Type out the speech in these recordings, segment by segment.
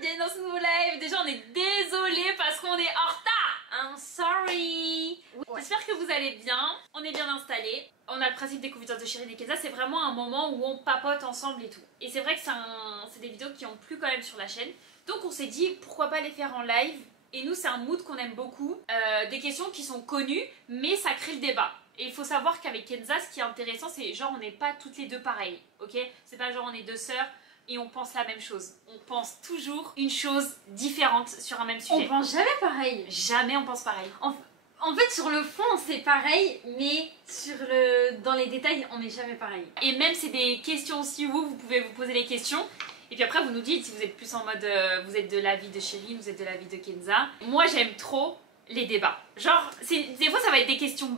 bienvenue dans ce nouveau live. Déjà on est désolé parce qu'on est en retard. I'm sorry. J'espère que vous allez bien, on est bien installés. On a le principe des confidences de Chérine et Kenza, c'est vraiment un moment où on papote ensemble et tout. Et c'est vrai que c'est des vidéos qui ont plu quand même sur la chaîne. Donc on s'est dit pourquoi pas les faire en live. Et nous c'est un mood qu'on aime beaucoup. Des questions qui sont connues mais ça crée le débat. Et il faut savoir qu'avec Kenza ce qui est intéressant c'est genre on n'est pas toutes les deux pareilles. Ok, c'est pas genre on est deux sœurs et on pense la même chose. On pense toujours une chose différente sur un même sujet. On pense jamais pareil. Jamais on pense pareil. En fait, sur le fond, c'est pareil, mais dans les détails, on n'est jamais pareil. Et même c'est des questions aussi où vous pouvez vous poser les questions. Et puis après vous nous dites si vous êtes plus en mode vous êtes de l'avis de Chérine, vous êtes de l'avis de Kenza. Moi j'aime trop les débats. Genre des fois ça va être des questions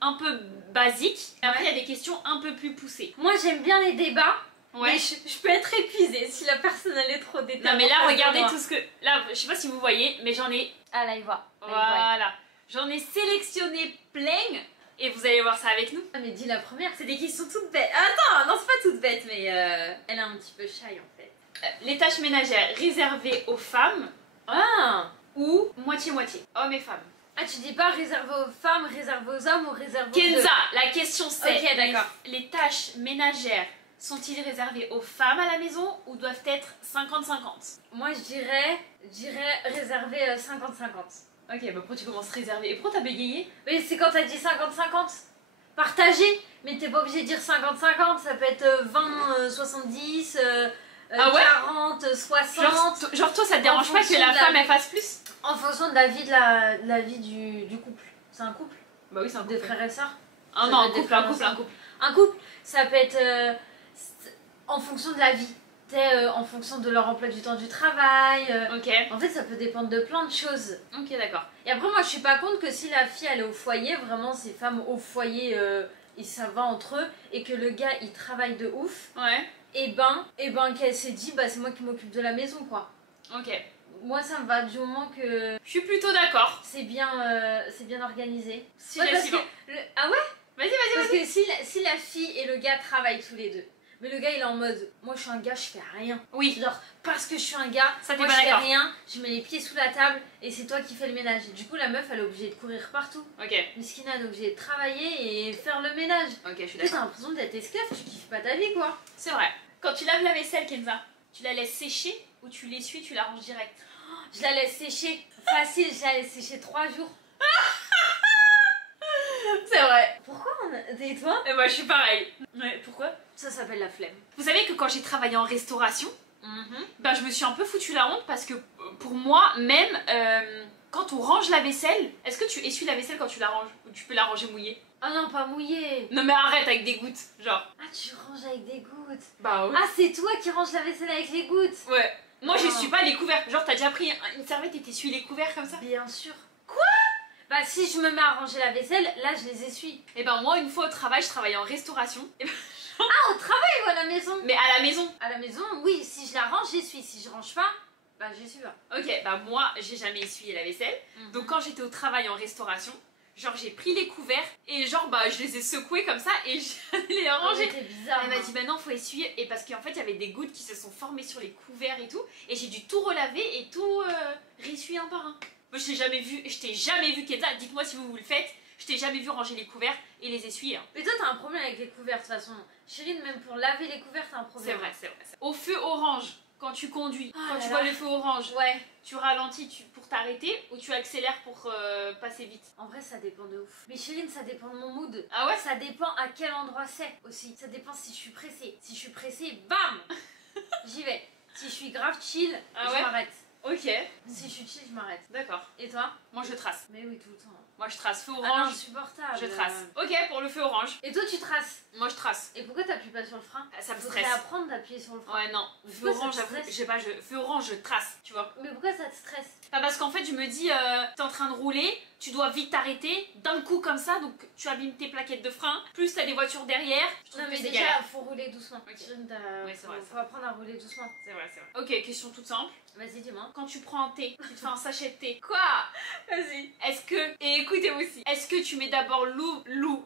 un peu basiques. Et après il y a des questions un peu plus poussées. Moi j'aime bien les débats. Ouais. Mais je peux être épuisée si la personne elle est trop détaillée. Non mais là regardez tout ce que... Là je sais pas si vous voyez mais j'en ai... Ah là il voit. Voilà. J'en ai sélectionné plein et vous allez voir ça avec nous. Ah mais dis la première, c'est des questions toutes bêtes. Attends, non c'est pas toutes bêtes mais elle est un petit peu shy en fait. Les tâches ménagères réservées aux femmes ou moitié-moitié, hommes et femmes. Ah tu dis pas réservé aux femmes, réservé aux hommes ou réservé aux Kenza, deux. la question c'est Ok d'accord. les tâches ménagères sont-ils réservées aux femmes à la maison ou doivent être 50-50? Moi je dirais réservé 50-50. Ok, bah pourquoi tu commences réservé? Et pourquoi t'as bégayé? Mais c'est quand t'as dit 50-50. Partagé. Mais t'es pas obligé de dire 50-50. Ça peut être 20, 70, Ah ouais 40, 60. Genre toi ça te dérange pas que la femme elle fasse plus? En fonction de la vie, de la vie du couple. C'est un couple? Bah oui c'est un couple. Des frères et sœurs? Ah non, un couple. Un couple, ça peut être en fonction de la vie. En fonction de leur emploi du temps du travail. Ok. En fait, ça peut dépendre de plein de choses. Ok d'accord. Et après, moi, je suis pas contre que si la fille, elle est au foyer, vraiment, ces femmes au foyer, et ça va entre eux, et que le gars, il travaille de ouf, Ouais. et ben qu'elle s'est dit, bah, c'est moi qui m'occupe de la maison, quoi. Ok. Moi, ça me va du moment que Je suis plutôt d'accord. c'est bien organisé. Si Ouais, j'ai parce suivant. que ah ouais? Vas-y. Parce que si la fille et le gars travaillent tous les deux, mais le gars il est en mode moi je suis un gars, je fais rien. Oui. Genre parce que je suis un gars, Ça, t'es moi pas je fais d'accord. rien, je mets les pieds sous la table et c'est toi qui fais le ménage. Du coup la meuf elle est obligée de courir partout. Ok. Miskina elle est obligée de travailler et faire le ménage. Ok, je suis Tu sais, t'as d'accord. l'impression d'être esclave, tu kiffes pas ta vie quoi. C'est vrai. Quand tu laves la vaisselle, Kenza, tu la laisses sécher ou tu l'essuies, tu la ranges direct? Je la laisse sécher, facile, je la laisse sécher 3 jours. C'est vrai. Pourquoi Et toi? Et moi je suis pareil. Ouais, pourquoi? Ça s'appelle la flemme. Vous savez que quand j'ai travaillé en restauration, bah, je me suis un peu foutu la honte parce que pour moi, même quand on range la vaisselle, est-ce que tu essuies la vaisselle quand tu la ranges? Ou tu peux la ranger mouillée? Ah non, pas mouillé. Non mais arrête avec des gouttes, genre. Ah tu ranges avec des gouttes. Bah oui. Ah c'est toi qui ranges la vaisselle avec les gouttes. Ouais. Moi Ah. j'essuie pas les couverts. Genre t'as déjà pris une serviette et t'essuies les couverts comme ça? Bien sûr. Quoi? Bah si je me mets à ranger la vaisselle, là je les essuie. Et ben moi une fois au travail, je travaillais en restauration. Et ben, Ah au travail ou à la maison? mais à la maison. À la maison, oui, si je la range, j'essuie. Si je range pas, bah j'essuie pas. Ok, bah moi j'ai jamais essuyé la vaisselle. Donc quand j'étais au travail en restauration, genre j'ai pris les couverts et genre bah je les ai secoués comme ça et j'allais les ranger. C'était bizarre. Elle m'a dit bah non faut essuyer et parce qu'en fait il y avait des gouttes qui se sont formées sur les couverts et tout et j'ai dû tout relaver et tout réessuyer un par un. Moi je t'ai jamais vu Kenza, dites-moi si vous le faites, je t'ai jamais vu ranger les couverts et les essuyer. Hein. Mais toi t'as un problème avec les couverts de toute façon. Chérine, même pour laver les couverts t'as un problème. C'est vrai. Au feu orange, quand tu conduis, Oh quand là tu là. vois le feu orange, Ouais. tu ralentis pour t'arrêter ou tu accélères pour passer vite? En vrai ça dépend de ouf. Mais Chérine ça dépend de mon mood. Ah ouais? Ça dépend à quel endroit c'est aussi. Ça dépend si je suis pressée. Si je suis pressée, bam j'y vais. Si je suis grave chill, Ah je ouais? m'arrête. Ok, Si je suis chill, je m'arrête. d'accord. Et toi? Moi je trace. Mais oui, tout le temps. Moi je trace feu Ah non, orange, insupportable. je trace. Ok pour le feu orange. Et toi, tu traces. Moi je trace. Et pourquoi t'appuies pas sur le frein? Ça me Faudrait stresse. apprendre d'appuyer sur le frein. Ouais non, feu Pourquoi ça orange te j'avoue, stresse? je sais pas, feu orange je trace, tu vois. Mais pourquoi ça te stresse? Bah parce qu'en fait je me dis, t'es en train de rouler, tu dois vite t'arrêter, d'un coup comme ça, donc tu abîmes tes plaquettes de frein, plus t'as des voitures derrière, je trouve Non, que mais c'est déjà, galère. faut rouler doucement. Ok. Chérine, Ouais, c'est vrai, faut apprendre à rouler doucement. C'est vrai. Ok, question toute simple. Vas-y, dis-moi. Quand tu prends un thé, tu te fais un sachet de thé. Quoi? Vas-y. Est-ce que, et écoutez aussi, est-ce que tu mets d'abord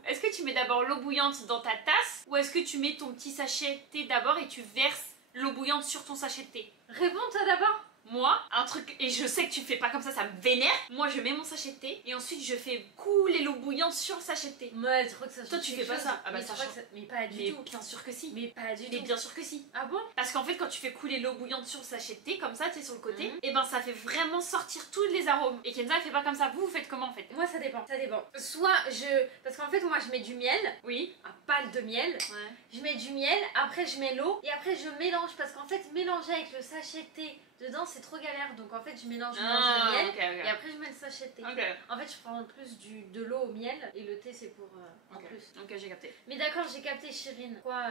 est-ce que tu mets d'abord l'eau bouillante dans ta tasse ou est-ce que tu mets ton petit sachet de thé d'abord et tu verses l'eau bouillante sur ton sachet de thé? Réponds toi d'abord. Moi, un truc, et je sais que tu fais pas comme ça me vénère. Moi, je mets mon sachet de thé et ensuite je fais couler l'eau bouillante sur le sachet de thé. Ouais, je crois que ça Toi, tu fais pas ça. Ah bah, mais, ça ça... mais pas du mais tout. bien sûr que si. Mais pas du Mais tout. bien sûr que si. Ah bon? Parce qu'en fait, quand tu fais couler l'eau bouillante sur le sachet de thé, comme ça, tu sais, sur le côté, et ben ça fait vraiment sortir tous les arômes. Et Kenza, elle fait pas comme ça. Vous faites comment en fait? Moi, ça dépend. Ça dépend. Soit je. Parce qu'en fait, moi, je mets du miel. Oui. Un pal de miel. Ouais. Je mets du miel, après je mets l'eau et après je mélange parce qu'en fait mélanger avec le sachet de thé dedans c'est trop galère donc en fait je mélange le miel et après je mets le sachet de thé. En fait je prends plus de l'eau au miel et le thé c'est pour en plus. Ok, j'ai capté. Mais d'accord, j'ai capté Chirine. Pourquoi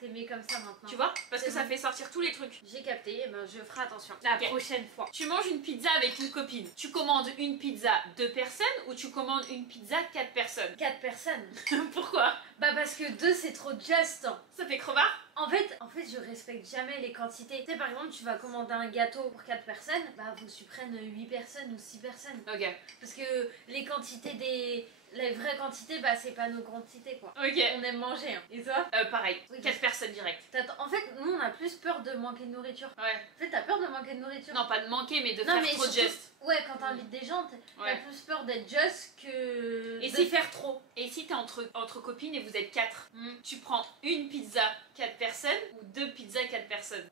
t'aimais comme ça maintenant? Tu vois? Parce que ça fait sortir tous les trucs. J'ai capté, et ben je ferai attention. La prochaine fois. Tu manges une pizza avec une copine. Tu commandes une pizza 2 personnes ou tu commandes une pizza 4 personnes? 4 personnes. Pourquoi? Bah parce que 2 c'est trop just. Ça fait crevard? En fait, je respecte jamais les quantités. Tu sais, par exemple, tu vas commander un gâteau pour 4 personnes, bah faut que tu prennes 8 personnes ou 6 personnes. Ok. Parce que les quantités des... La vraie quantité, bah c'est pas nos quantités quoi. Ok. On aime manger. Hein. Et toi? Pareil. Oui, 4 personnes direct. En fait, nous on a plus peur de manquer de nourriture. Ouais. En fait, t'as peur de manquer de nourriture? Non, pas de manquer, mais de non, faire mais trop de surtout, gestes. Ouais, quand t'invites des gens, t'as plus peur d'être just que Et de faire trop. Et si t'es entre copines et vous êtes 4, tu prends une pizza 4 personnes ou 2 pizzas 4 personnes?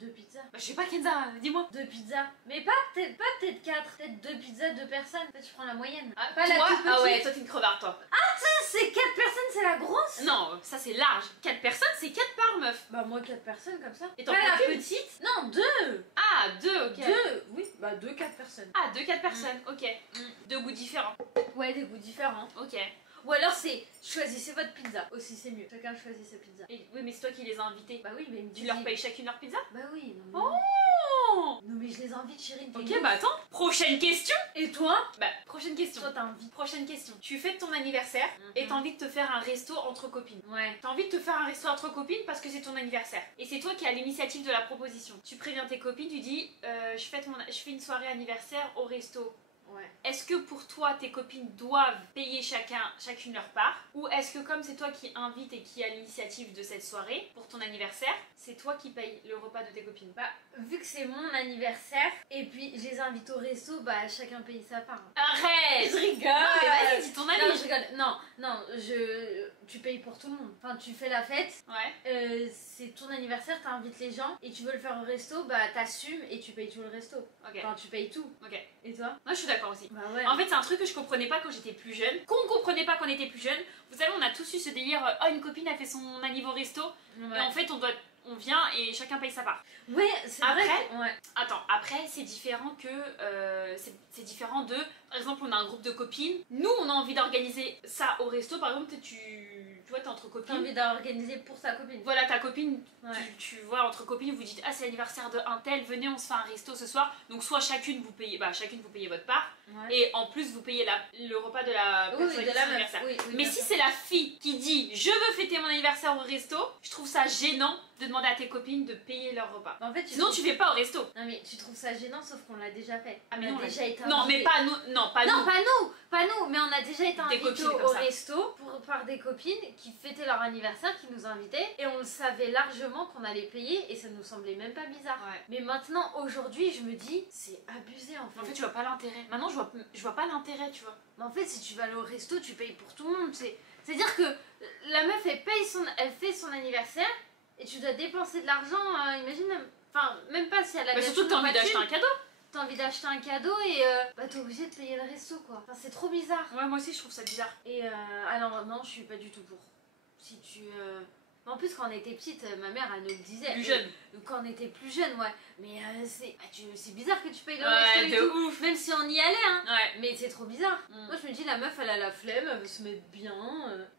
2 pizzas. Bah, je sais pas, Kenza, dis-moi. 2 pizzas. Mais pas peut-être 4, peut-être 2 pizzas, 2 personnes. En fait, je prends la moyenne. Ah, pas toi, la toute petite. ah ouais, toi t'es une crevarde, toi. C'est 4 personnes, c'est la grosse? Non, ça c'est large. 4 personnes, c'est 4 par meuf. Bah moi 4 personnes comme ça. Et t'en pas prends la qu'une? petite? Non, 2. Ah, 2, ok. 2, oui, bah 2, 4 personnes. Ah, 2, 4 personnes, ok. Deux goûts différents. Ouais, des goûts différents. Ok. Ou alors c'est choisissez votre pizza. Aussi c'est mieux. Chacun choisit sa pizza. Et, oui, mais c'est toi qui les as invités. Bah oui, mais Tu leur payes chacune leur pizza? Bah oui, non mais... Oh! Non mais je les invite, chérie. Ok, bah attends. Prochaine question. Et toi? Bah, prochaine question. Toi t'invites. Prochaine question. Tu fêtes ton anniversaire et t'as envie de te faire un resto entre copines. Ouais. T'as envie de te faire un resto entre copines parce que c'est ton anniversaire. Et c'est toi qui as l'initiative de la proposition. Tu préviens tes copines, tu dis je fais une soirée anniversaire au resto. Ouais. Est-ce que pour toi, tes copines doivent payer chacune leur part? Ou est-ce que comme c'est toi qui invite et qui a l'initiative de cette soirée, pour ton anniversaire, c'est toi qui paye le repas de tes copines? Bah, vu que c'est mon anniversaire, et puis je les invite au resto, bah chacun paye sa part. Arrête! Je rigole! Non mais vas-y, dis ton Non, avis! je rigole. Non, tu payes pour tout le monde. Enfin, tu fais la fête, Ouais. c'est ton anniversaire, t'invites les gens, et tu veux le faire au resto, bah t'assumes et tu payes tout le resto. Ok. Enfin, tu payes tout. Ok. Et toi? Moi je suis d'accord aussi. Bah ouais. En fait, c'est un truc que je comprenais pas quand j'étais plus jeune. Qu'on comprenait pas quand on était plus jeune. Vous savez, on a tous eu ce délire oh, une copine a fait son anniv au resto. Ouais. Et en fait, on vient et chacun paye sa part. Ouais, c'est Après, vrai. Ouais. Attends, après, c'est différent que. C'est différent de. Par exemple, on a un groupe de copines. Nous, on a envie d'organiser ça au resto. Par exemple, tu vois, t'es entre T'as copines. envie d'organiser pour sa copine. Voilà, ta copine, Ouais. tu vois, entre copines, vous dites ah, c'est l'anniversaire de un tel, venez, on se fait un resto ce soir. Donc, soit chacune vous payez votre part. Ouais. Et en plus, vous payez le repas de la Oui, personne oui, qui de fait la son meuf. anniversaire. Oui, oui, Mais bien si sûr. c'est la fille qui dit je veux fêter mon anniversaire au resto, je trouve ça gênant de demander à tes copines de payer leur repas. En fait, Sinon, tu fais pas au resto. Non mais tu trouves ça gênant sauf qu'on l'a déjà fait. Ah, mais on non, a déjà été Non, mais invités. pas nous. Non, pas Non, nous. pas nous, mais on a déjà été Des invités copines au comme ça. resto par des copines qui fêtaient leur anniversaire, qui nous invitaient, et on le savait largement qu'on allait payer et ça nous semblait même pas bizarre. Ouais. Mais maintenant, aujourd'hui, je me dis, c'est abusé en fait. En fait, tu vois pas l'intérêt. Maintenant, je vois pas l'intérêt, tu vois. Mais en fait, si tu vas aller au resto, tu payes pour tout le monde. C'est-à-dire que la meuf, elle fait son anniversaire et tu dois dépenser de l'argent, imagine, enfin, même pas si elle a Mais de la surtout que t'as thune ou envie pas de d'acheter un thune, cadeau. t'as envie d'acheter un cadeau et bah t'es obligé de payer le resto quoi. Enfin, c'est trop bizarre. Ouais, moi aussi, je trouve ça bizarre. Et alors non, je suis pas du tout pour. Si tu... En plus, quand on était petite, ma mère, elle nous le disait. Plus jeune. Quand on était plus jeune, ouais. Mais c'est bizarre que tu payes le Ouais, resto et de tout. ouf. Même si on y allait, hein. Ouais. Mais c'est trop bizarre. Mm. Moi, je me dis, la meuf, elle a la flemme, elle veut se mettre bien,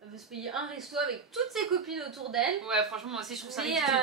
elle veut se payer un resto avec toutes ses copines autour d'elle. Ouais, franchement, moi aussi, je trouve ça Mais ridicule.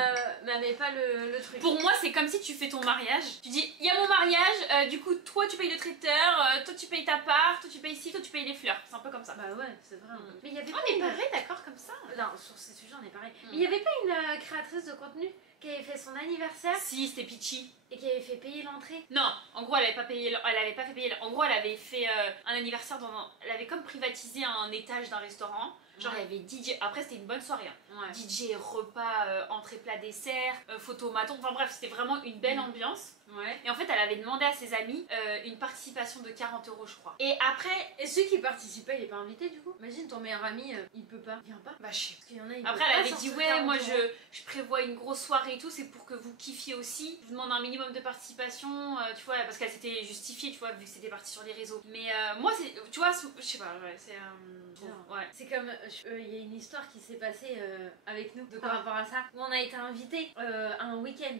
elle avait pas le truc. Pour moi, c'est comme si tu fais ton mariage. Tu dis, il y a mon mariage, du coup, toi tu payes le traiteur, toi tu payes ta part, toi tu payes ci, toi tu payes les fleurs. C'est un peu comme ça. Bah ouais, c'est vrai. Mm. Mais il y avait On pas est une... pareil, d'accord, comme ça. Non, sur ces sujets, on est pareil. Mm. Mais il y avait pas une créatrice de contenu qui avait fait son anniversaire Si, c'était Peachy. et qui avait fait payer l'entrée. Non, en gros, elle avait pas fait payer. En gros, elle avait fait un anniversaire elle avait comme privatisé un étage d'un restaurant. Genre il y avait DJ, après c'était une bonne soirée, hein. Ouais. DJ, repas, entrée plat dessert, photomaton, enfin bref c'était vraiment une belle ambiance. Ouais. Et en fait elle avait demandé à ses amis une participation de 40 € je crois. Et après... Et ceux qui participaient, il est pas invité du coup? Imagine ton meilleur ami, il peut pas, il vient pas. Bah je sais. Parce qu'il y en a, il Après elle avait dit ouais moi je prévois une grosse soirée et tout, c'est pour que vous kiffiez aussi. Je vous demande un minimum de participation, tu vois, parce qu'elle s'était justifiée, tu vois, vu que c'était parti sur les réseaux. Mais moi c'est, tu vois, je sais pas, ouais, c'est... ouais. C'est comme, il y a une histoire qui s'est passée avec nous par rapport à ça, où on a été invités à un week-end.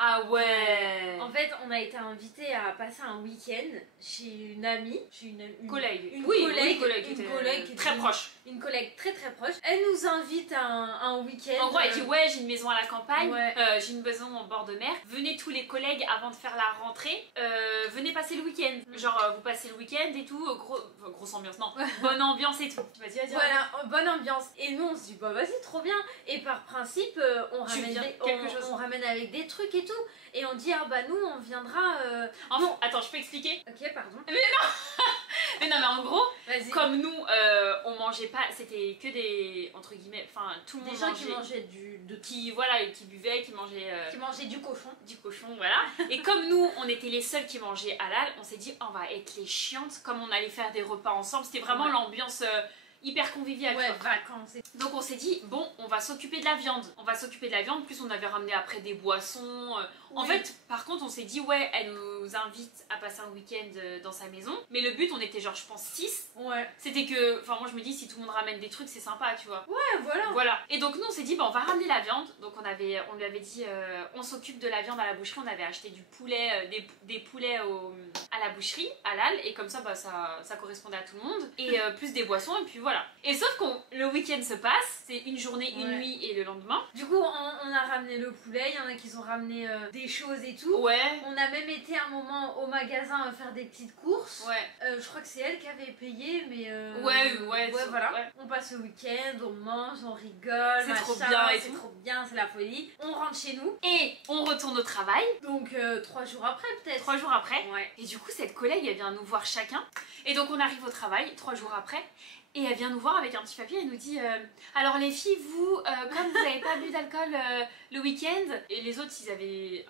Ah ouais. En fait, on a été invités à passer un week-end chez une amie, chez une collègue. Une oui, collègue, qui une était collègue très proche. Une collègue très très proche. Elle nous invite à un week-end. En gros, elle dit ouais, j'ai une maison à la campagne, Ouais. j'ai une maison en bord de mer. Venez tous les collègues avant de faire la rentrée. Venez passer le week-end. Genre, vous passez le week-end et tout. Grosse ambiance, non. Bonne ambiance et tout. Vas-y. Voilà, bonne ambiance. Et nous, on se dit bah vas-y, trop bien. Et par principe, on ramène avec des trucs et tout. Et on dit ah bah nous, on viendra. Enfin, attends, je peux expliquer? Ok, pardon. Mais non, mais en gros, vas-y. comme nous, on mangeait pas, c'était que des, entre guillemets, enfin tout le monde des gens mangeait, qui mangeaient qui buvaient, qui mangeaient du cochon. Du cochon, voilà. Et comme nous, on était les seuls qui mangeaient halal, on s'est dit on va être les chiantes, comme on allait faire des repas ensemble. C'était vraiment l'ambiance hyper conviviale. Ouais, vacances. Donc on s'est dit bon, on va s'occuper de la viande. Plus on avait ramené après des boissons. En fait, par contre, on s'est dit ouais, elle nous invite à passer un week-end dans sa maison. Mais le but, on était genre, je pense 6. Ouais. C'était que, enfin moi je me dis si tout le monde ramène des trucs, c'est sympa, tu vois. Ouais, voilà. Voilà. Et donc nous on s'est dit bah on va ramener la viande. Donc on lui avait dit on s'occupe de la viande à la boucherie. On avait acheté du poulet, des poulets à la boucherie, halal, et comme ça bah ça correspondait à tout le monde. Et plus des boissons et puis voilà. Et sauf que le week-end se passe, c'est une journée, une nuit et le lendemain. Du coup on a ramené le poulet, il y en a qui ont ramené des choses et tout. Ouais. On a même été un moment au magasin faire des petites courses. Ouais. Je crois que c'est elle qui avait payé, mais ouais, voilà. Ouais. On passe le week-end, on mange, on rigole, c'est trop bien et c'est trop bien, c'est la folie. On rentre chez nous et on retourne au travail. Donc 3 jours après peut-être. 3 jours après. Ouais. Et du coup cette collègue elle vient nous voir chacun. Et donc on arrive au travail 3 jours après. Et elle vient nous voir avec un petit papier, elle nous dit alors les filles, vous, comme vous n'avez pas bu d'alcool le week-end, et les autres ils avaient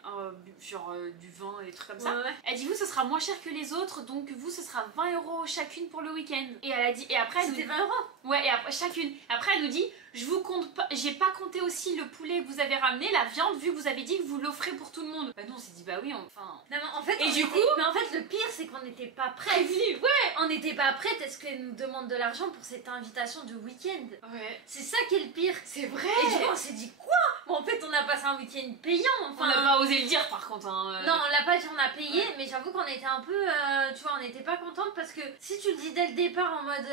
genre du vin et des trucs comme ça, elle dit vous ce sera moins cher que les autres, donc vous ce sera 20 € chacune pour le week-end. Et elle a dit, et après c'était 20 €. Ouais, et après chacune. Après elle nous dit je vous compte pas, j'ai pas compté aussi le poulet que vous avez ramené, la viande, vu que vous avez dit que vous l'offrez pour tout le monde. Bah nous on s'est dit bah oui, enfin. Non mais en fait, mais en fait le pire c'est qu'on n'était pas prêts. Ouais. On n'était pas prêtes. Est-ce qu'elle nous demande de l'argent pour cette invitation de week-end? Ouais. C'est ça qui est le pire. C'est vrai. Et du coup on s'est dit quoi? Bon, en fait on a passé un week-end payant. Enfin, on n'a pas osé le dire par contre. Hein, Non on l'a pas dit, on a payé, mais j'avoue qu'on était un peu, tu vois, on n'était pas contente parce que si tu le dis dès le départ en mode,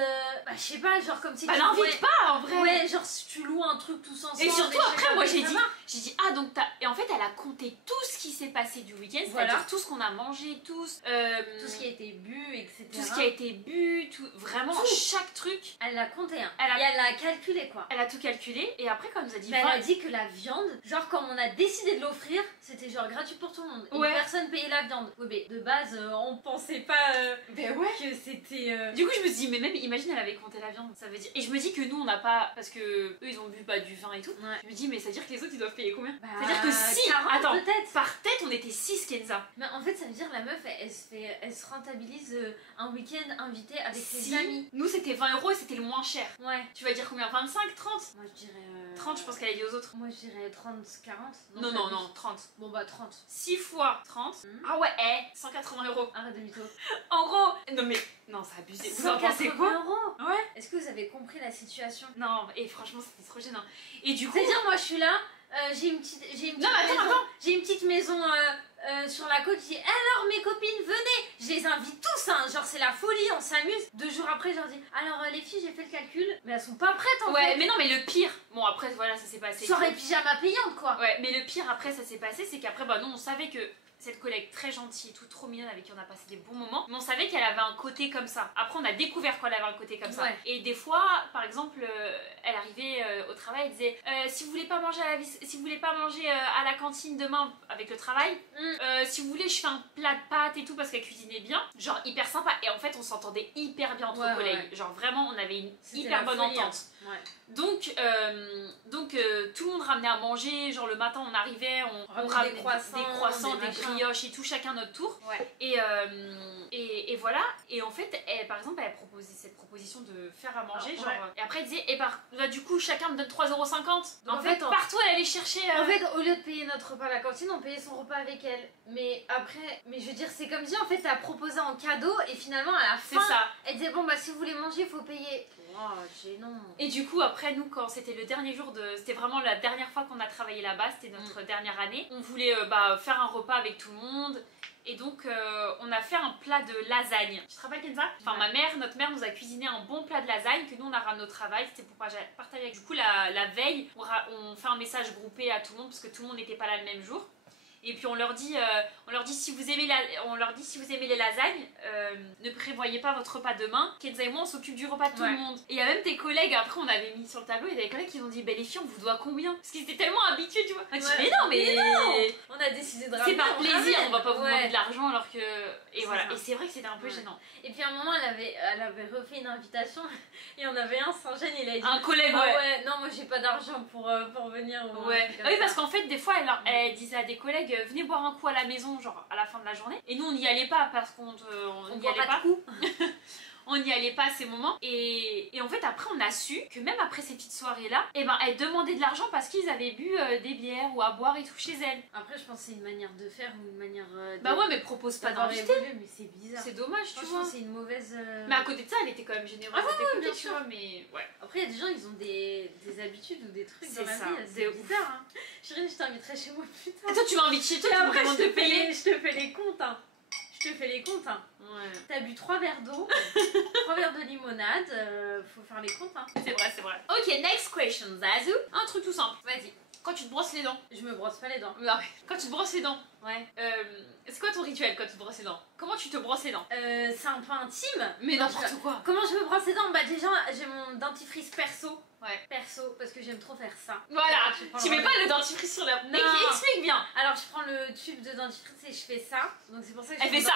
bah je sais pas, genre comme si tu n'invite pas en vrai. Ouais, genre si tu loues un truc tous ensemble. Et surtout après moi j'ai dit ah donc t'as, et en fait elle a compté tout ce qui s'est passé du week-end, c'est-à-dire tout ce qu'on a mangé, tout ce qui a été bu, etc. Tout ce qui a été bu, tout, vraiment chaque truc. Elle l'a compté, hein. Et elle l'a calculé quoi. Elle a tout calculé et après quand elle nous a dit elle a dit que la viande, genre quand on a décidé de l'offrir, c'était genre gratuit pour tout le monde. Et personne payait la viande. Oui mais de base on pensait pas que c'était... Du coup je me suis dit mais même imagine elle avait compté la viande, ça veut dire... Et je me dis que nous on n'a pas, parce que eux ils ont bu du vin et tout. Je me dis mais ça veut dire que les autres ils doivent payer combien? C'est-à-dire que si, 40 attends, peut-être. par tête on était 6 Kenza. Mais en fait ça veut dire la meuf elle se rentabilise un week-end invité avec ses amis. Nous c'était 20 € et c'était le moins cher. Ouais. Tu vas dire combien? 25, 30? Moi je dirais... 30 je pense qu'elle a dit aux autres. Moi je dirais 30, 40. Non, 30. Bon bah 30. 6 fois 30. Ah ouais, 180 €. Arrête de mytho. En gros, non mais, non c'est abusé. Vous en pensez quoi? 180 €. Ouais. Est-ce que vous avez compris la situation? Non, et franchement c'était trop gênant. Et du coup... C'est-à-dire moi je suis là, j'ai une petite maison sur la côte, je dis alors mes copines venez, je les invite tous, hein, genre c'est la folie, on s'amuse. 2 jours après je leur dis alors les filles j'ai fait le calcul, mais elles sont pas prêtes en fait. Ouais mais non mais le pire, bon après voilà ça s'est passé. Soirée pyjama payante quoi. Ouais mais le pire après ça s'est passé c'est qu'après bah nous on savait que cette collègue très gentille, tout trop mignonne avec qui on a passé des bons moments, mais on savait qu'elle avait un côté comme ça. Après on a découvert qu'elle avait un côté comme ça. Et des fois, par exemple, elle arrivait au travail, elle disait si vous voulez pas manger à la cantine demain avec le travail, si vous voulez je fais un plat de pâtes et tout parce qu'elle cuisinait bien, genre hyper sympa. Et en fait on s'entendait hyper bien entre collègues, genre vraiment on avait une hyper bonne entente. Donc tout le monde ramenait à manger, genre le matin on arrivait, on ramenait des croissants, des brioches et tout, chacun notre tour. Et voilà, et en fait par exemple elle proposait cette proposition de faire à manger, et après elle disait bah, du coup chacun me donne 3,50€. En fait partout elle allait chercher en fait au lieu de payer notre repas à la cantine on payait son repas avec elle. Mais après, je veux dire c'est comme si en fait elle a proposé en cadeau et finalement à la fin elle disait bon bah si vous voulez manger il faut payer. Oh, gênant. Et du coup après nous quand c'était le dernier jour c'était vraiment la dernière fois qu'on a travaillé là-bas, c'était notre dernière année, on voulait faire un repas avec tout le monde. Et donc on a fait un plat de lasagne. Tu te rappelles Kenza? Enfin notre mère nous a cuisiné un bon plat de lasagne que nous on a ramené au travail. C'était pour partager avec. Du coup la veille on fait un message groupé à tout le monde parce que tout le monde n'était pas là le même jour. Et puis on leur dit si vous aimez les lasagnes, ne prévoyez pas votre repas demain. Kenza et moi on s'occupe du repas de tout le monde. Et il y a même tes collègues, après on avait mis sur le tableau, il y a des collègues qui nous ont dit les filles on vous doit combien? Parce qu'ils étaient tellement habitués tu vois. On a dit mais non, on a décidé de c'est par plaisir, on va pas vous demander de l'argent alors que... Et voilà, et c'est vrai que c'était un peu gênant. Et puis à un moment elle avait refait une invitation et on avait un Saint-Gène, il a dit un collègue non moi j'ai pas d'argent pour venir. Oui parce qu'en fait des fois elle disait à des collègues venez boire un coup à la maison genre à la fin de la journée, et nous on n'y allait pas parce qu'on n'y allait pas. On n'y allait pas à ces moments, et en fait après on a su que même après ces petites soirées là, elle demandait de l'argent parce qu'ils avaient bu des bières ou à boire et tout chez elle. Après je pense que c'est une manière de faire ou une manière bah ouais mais propose pas d'inviter. Mais c'est bizarre, c'est dommage tu vois, c'est une mauvaise mais à côté de ça elle était quand même généreuse. Bien sûr, mais après il y a des gens ils ont des habitudes ou des trucs dans la vie, c'est bizarre hein. Chérie je t'inviterai chez moi plus tard. Et toi tu m'invites chez toi, tu me demandes de payer. Je te fais les comptes hein. T'as bu 3 verres d'eau, 3 verres de limonade, faut faire les comptes hein. C'est vrai. Ok, next question, Zazu. Un truc tout simple, vas-y. Quand tu te brosses les dents. Je me brosse pas les dents. Non, quand tu te brosses les dents. C'est quoi ton rituel quand tu te brosses les dents? Comment tu te brosses les dents? C'est un peu intime. Mais n'importe quoi. Comment je me brosse les dents? Bah déjà j'ai mon dentifrice perso. Perso, parce que j'aime trop faire ça. Voilà, tu mets pas le dentifrice sur la... Mais explique bien. Alors je prends le tube de dentifrice et je fais ça. Donc c'est pour ça que elle fait ça.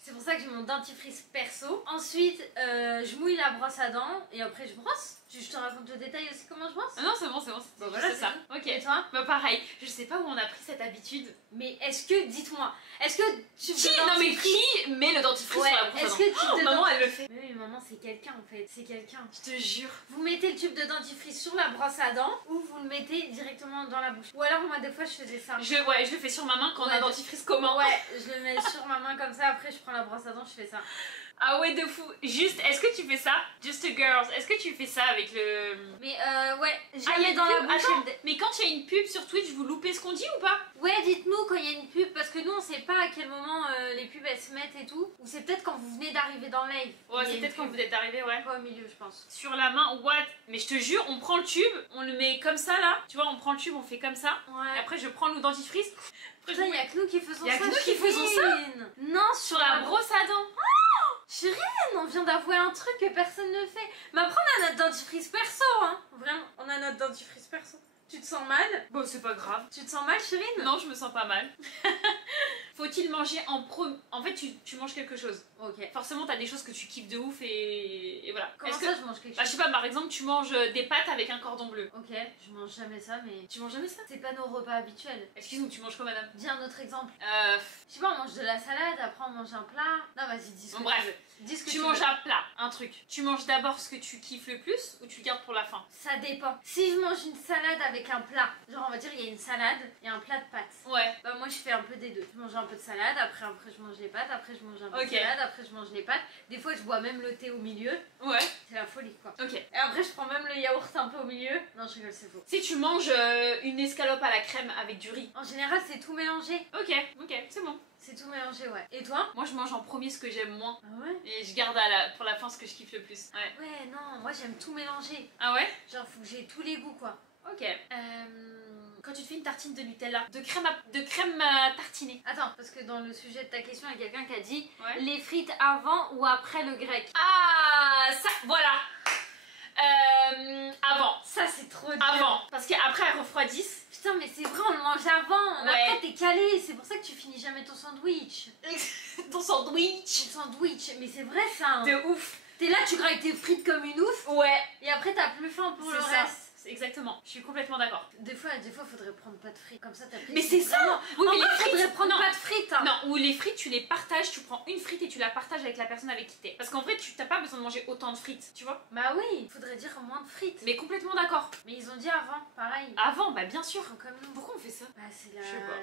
C'est pour ça que j'ai mon dentifrice perso. Ensuite, je mouille la brosse à dents et après je brosse. Je te raconte le détail aussi comment je brosse? Non, c'est bon. Bon, voilà, c'est ça. Ok. Et toi? Bah pareil, je sais pas où on a pris cette habitude. Mais dites-moi, est-ce que tu non mais qui met le dentifrice sur la brosse à dents? Est-ce que maman elle le fait. Mais oui, maman c'est quelqu'un en fait, c'est quelqu'un. Je te jure. Vous mettez le tube de dentifrice sur la brosse à dents ou vous le mettez directement dans la bouche. Ou alors moi des fois je faisais ça. Je le fais sur ma main quand on a un dentifrice commun. Je le mets sur ma main comme ça, après je prends la brosse à dents, je fais ça. Ah ouais de fou. Juste, est-ce que tu fais ça? Just a girls, est-ce que tu fais ça avec le... Mais jamais dans la bouche. Attends, mais quand il y a une pub sur Twitch, vous loupez ce qu'on dit ou pas? Ouais, dites-nous quand il y a une pub, parce que nous on sait pas à quel moment les pubs elles se mettent et tout. Ou c'est peut-être quand vous venez d'arriver dans le live. Ouais, c'est peut-être quand vous êtes arrivé, Pas au milieu, je pense. Sur la main, what? Mais je te jure, on prend le tube, on le met comme ça là. Tu vois, on prend le tube, on fait comme ça. Et après je prends le dentifrice. Putain, il y a que nous qui faisons ça. Il y a que nous qui faisons ça? Non, sur la brosse à dents. Chérie, on vient d'avouer un truc que personne ne fait. Mais après on a notre dentifrice perso hein. Vraiment, on a notre dentifrice perso. Tu te sens mal? Bon, c'est pas grave. Tu te sens mal, chérie? Non, je me sens pas mal. Faut-il manger en fait, tu manges quelque chose. Ok. Forcément, t'as des choses que tu kiffes de ouf et voilà. Comment ça, je mange quelque chose? Je sais pas, par exemple, tu manges des pâtes avec un cordon bleu. Ok, je mange jamais ça, mais... Tu manges jamais ça? C'est pas nos repas habituels. Excuse-moi, tu manges quoi, madame? Dis un autre exemple. Je sais pas, on mange de la salade, après on mange un plat. Non, vas-y, dis ce que bref. tu veux. Dis ce que tu manges un plat, un truc. Tu manges d'abord ce que tu kiffes le plus ou tu le gardes pour la fin? Ça dépend. Si je mange une salade avec un plat, genre on va dire il y a une salade et un plat de pâtes. Ouais. Bah moi je fais un peu des deux. Je mange un peu de salade, après je mange les pâtes, après je mange un peu de salade, après je mange les pâtes. Des fois je bois même le thé au milieu. Ouais. C'est la folie quoi. Ok. Et après je prends même le yaourt un peu au milieu. Non je rigole, c'est faux. Si tu manges une escalope à la crème avec du riz. En général c'est tout mélangé. Ok, c'est bon. C'est tout mélangé, ouais. Et toi? Moi je mange en premier ce que j'aime moins. Ah ouais? Et je garde pour la fin ce que je kiffe le plus. Ouais. Ouais, non, moi j'aime tout mélanger. Ah ouais? Genre faut que j'ai tous les goûts quoi. Ok. Quand tu te fais une tartine de Nutella, de crème tartinée. Attends, parce que dans le sujet de ta question, il y a quelqu'un qui a dit les frites avant ou après le grec. Ah, ça, voilà. Avant. Ça c'est trop dur. Avant. Parce qu'après elles refroidissent. Putain, mais c'est vrai, on le mange avant. Mais après, t'es calé, c'est pour ça que tu finis jamais ton sandwich. Ton sandwich. Ton sandwich, mais c'est vrai ça. Hein. De ouf. T'es là, tu grailles tes frites comme une ouf. Ouais. Et après, t'as plus faim pour le reste. Exactement, je suis complètement d'accord. Des fois, faudrait prendre pas de frites. Comme ça, t'as pris. Mais c'est ça. Oui, mais les frites, faudrait prendre pas de frites. Hein. Non, ou les frites, tu les partages, tu prends une frite et tu la partages avec la personne avec qui t'es. Parce qu'en vrai, tu t'as pas besoin de manger autant de frites, tu vois. Bah oui, faudrait dire moins de frites. Mais complètement d'accord. Mais ils ont dit avant, pareil. Avant, bah bien sûr. Comme nous. Pourquoi on fait ça? Bah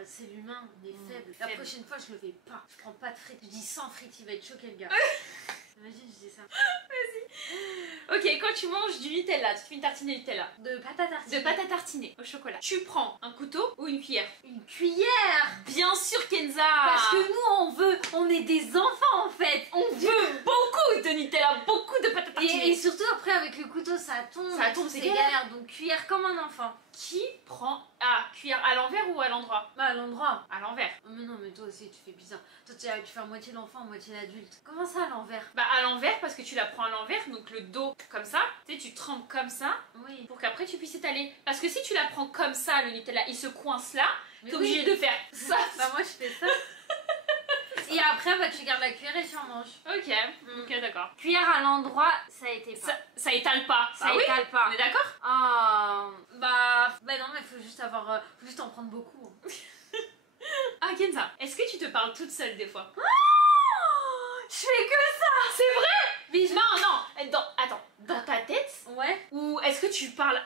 c'est l'humain, on est faible. La prochaine fois, je le fais pas. Je prends pas de frites. Je dis sans frites, il va être choqué le gars. Imagine, je dis ça. Vas-y. Ok, quand tu manges du Nutella, tu te fais une tartine de Nutella. De pâte à tartiner. De pâte à tartiner au chocolat. Tu prends un couteau ou une cuillère? Une cuillère. Bien sûr, Kenza. Parce que nous, on est des enfants en fait. On veut beaucoup de Nutella, beaucoup de pâte à tartiner. Et surtout après avec le couteau, ça tombe. Ça tombe, c'est galère. Donc cuillère comme un enfant. Qui prend cuillère à l'envers ou à l'endroit? Bah à l'endroit. À l'envers. Oh, mais non, mais toi aussi tu fais bizarre. Toi tu fais à moitié l'enfant, à moitié l'adulte. Comment ça à l'envers? Bah à l'envers parce que tu la prends à l'envers, donc le dos comme ça. Tu sais, tu trempes comme ça. Oui. Pour qu'après tu puisses étaler. Parce que si tu la prends comme ça, le Nutella, il se coince là. T'es obligé de faire ça. Bah moi je fais ça. Et après, bah, tu gardes la cuillère et tu en manges. Ok, ok, d'accord. Cuillère à l'endroit, ça étale pas. Ça étale pas. Ça étale pas. On est d'accord? Bah non, mais faut juste faut juste en prendre beaucoup. Ah, Kenza, est-ce que tu te parles toute seule des fois? Je fais que ça. C'est vrai? Mais non, attends, dans ta tête? Ouais. Ou est-ce que tu parles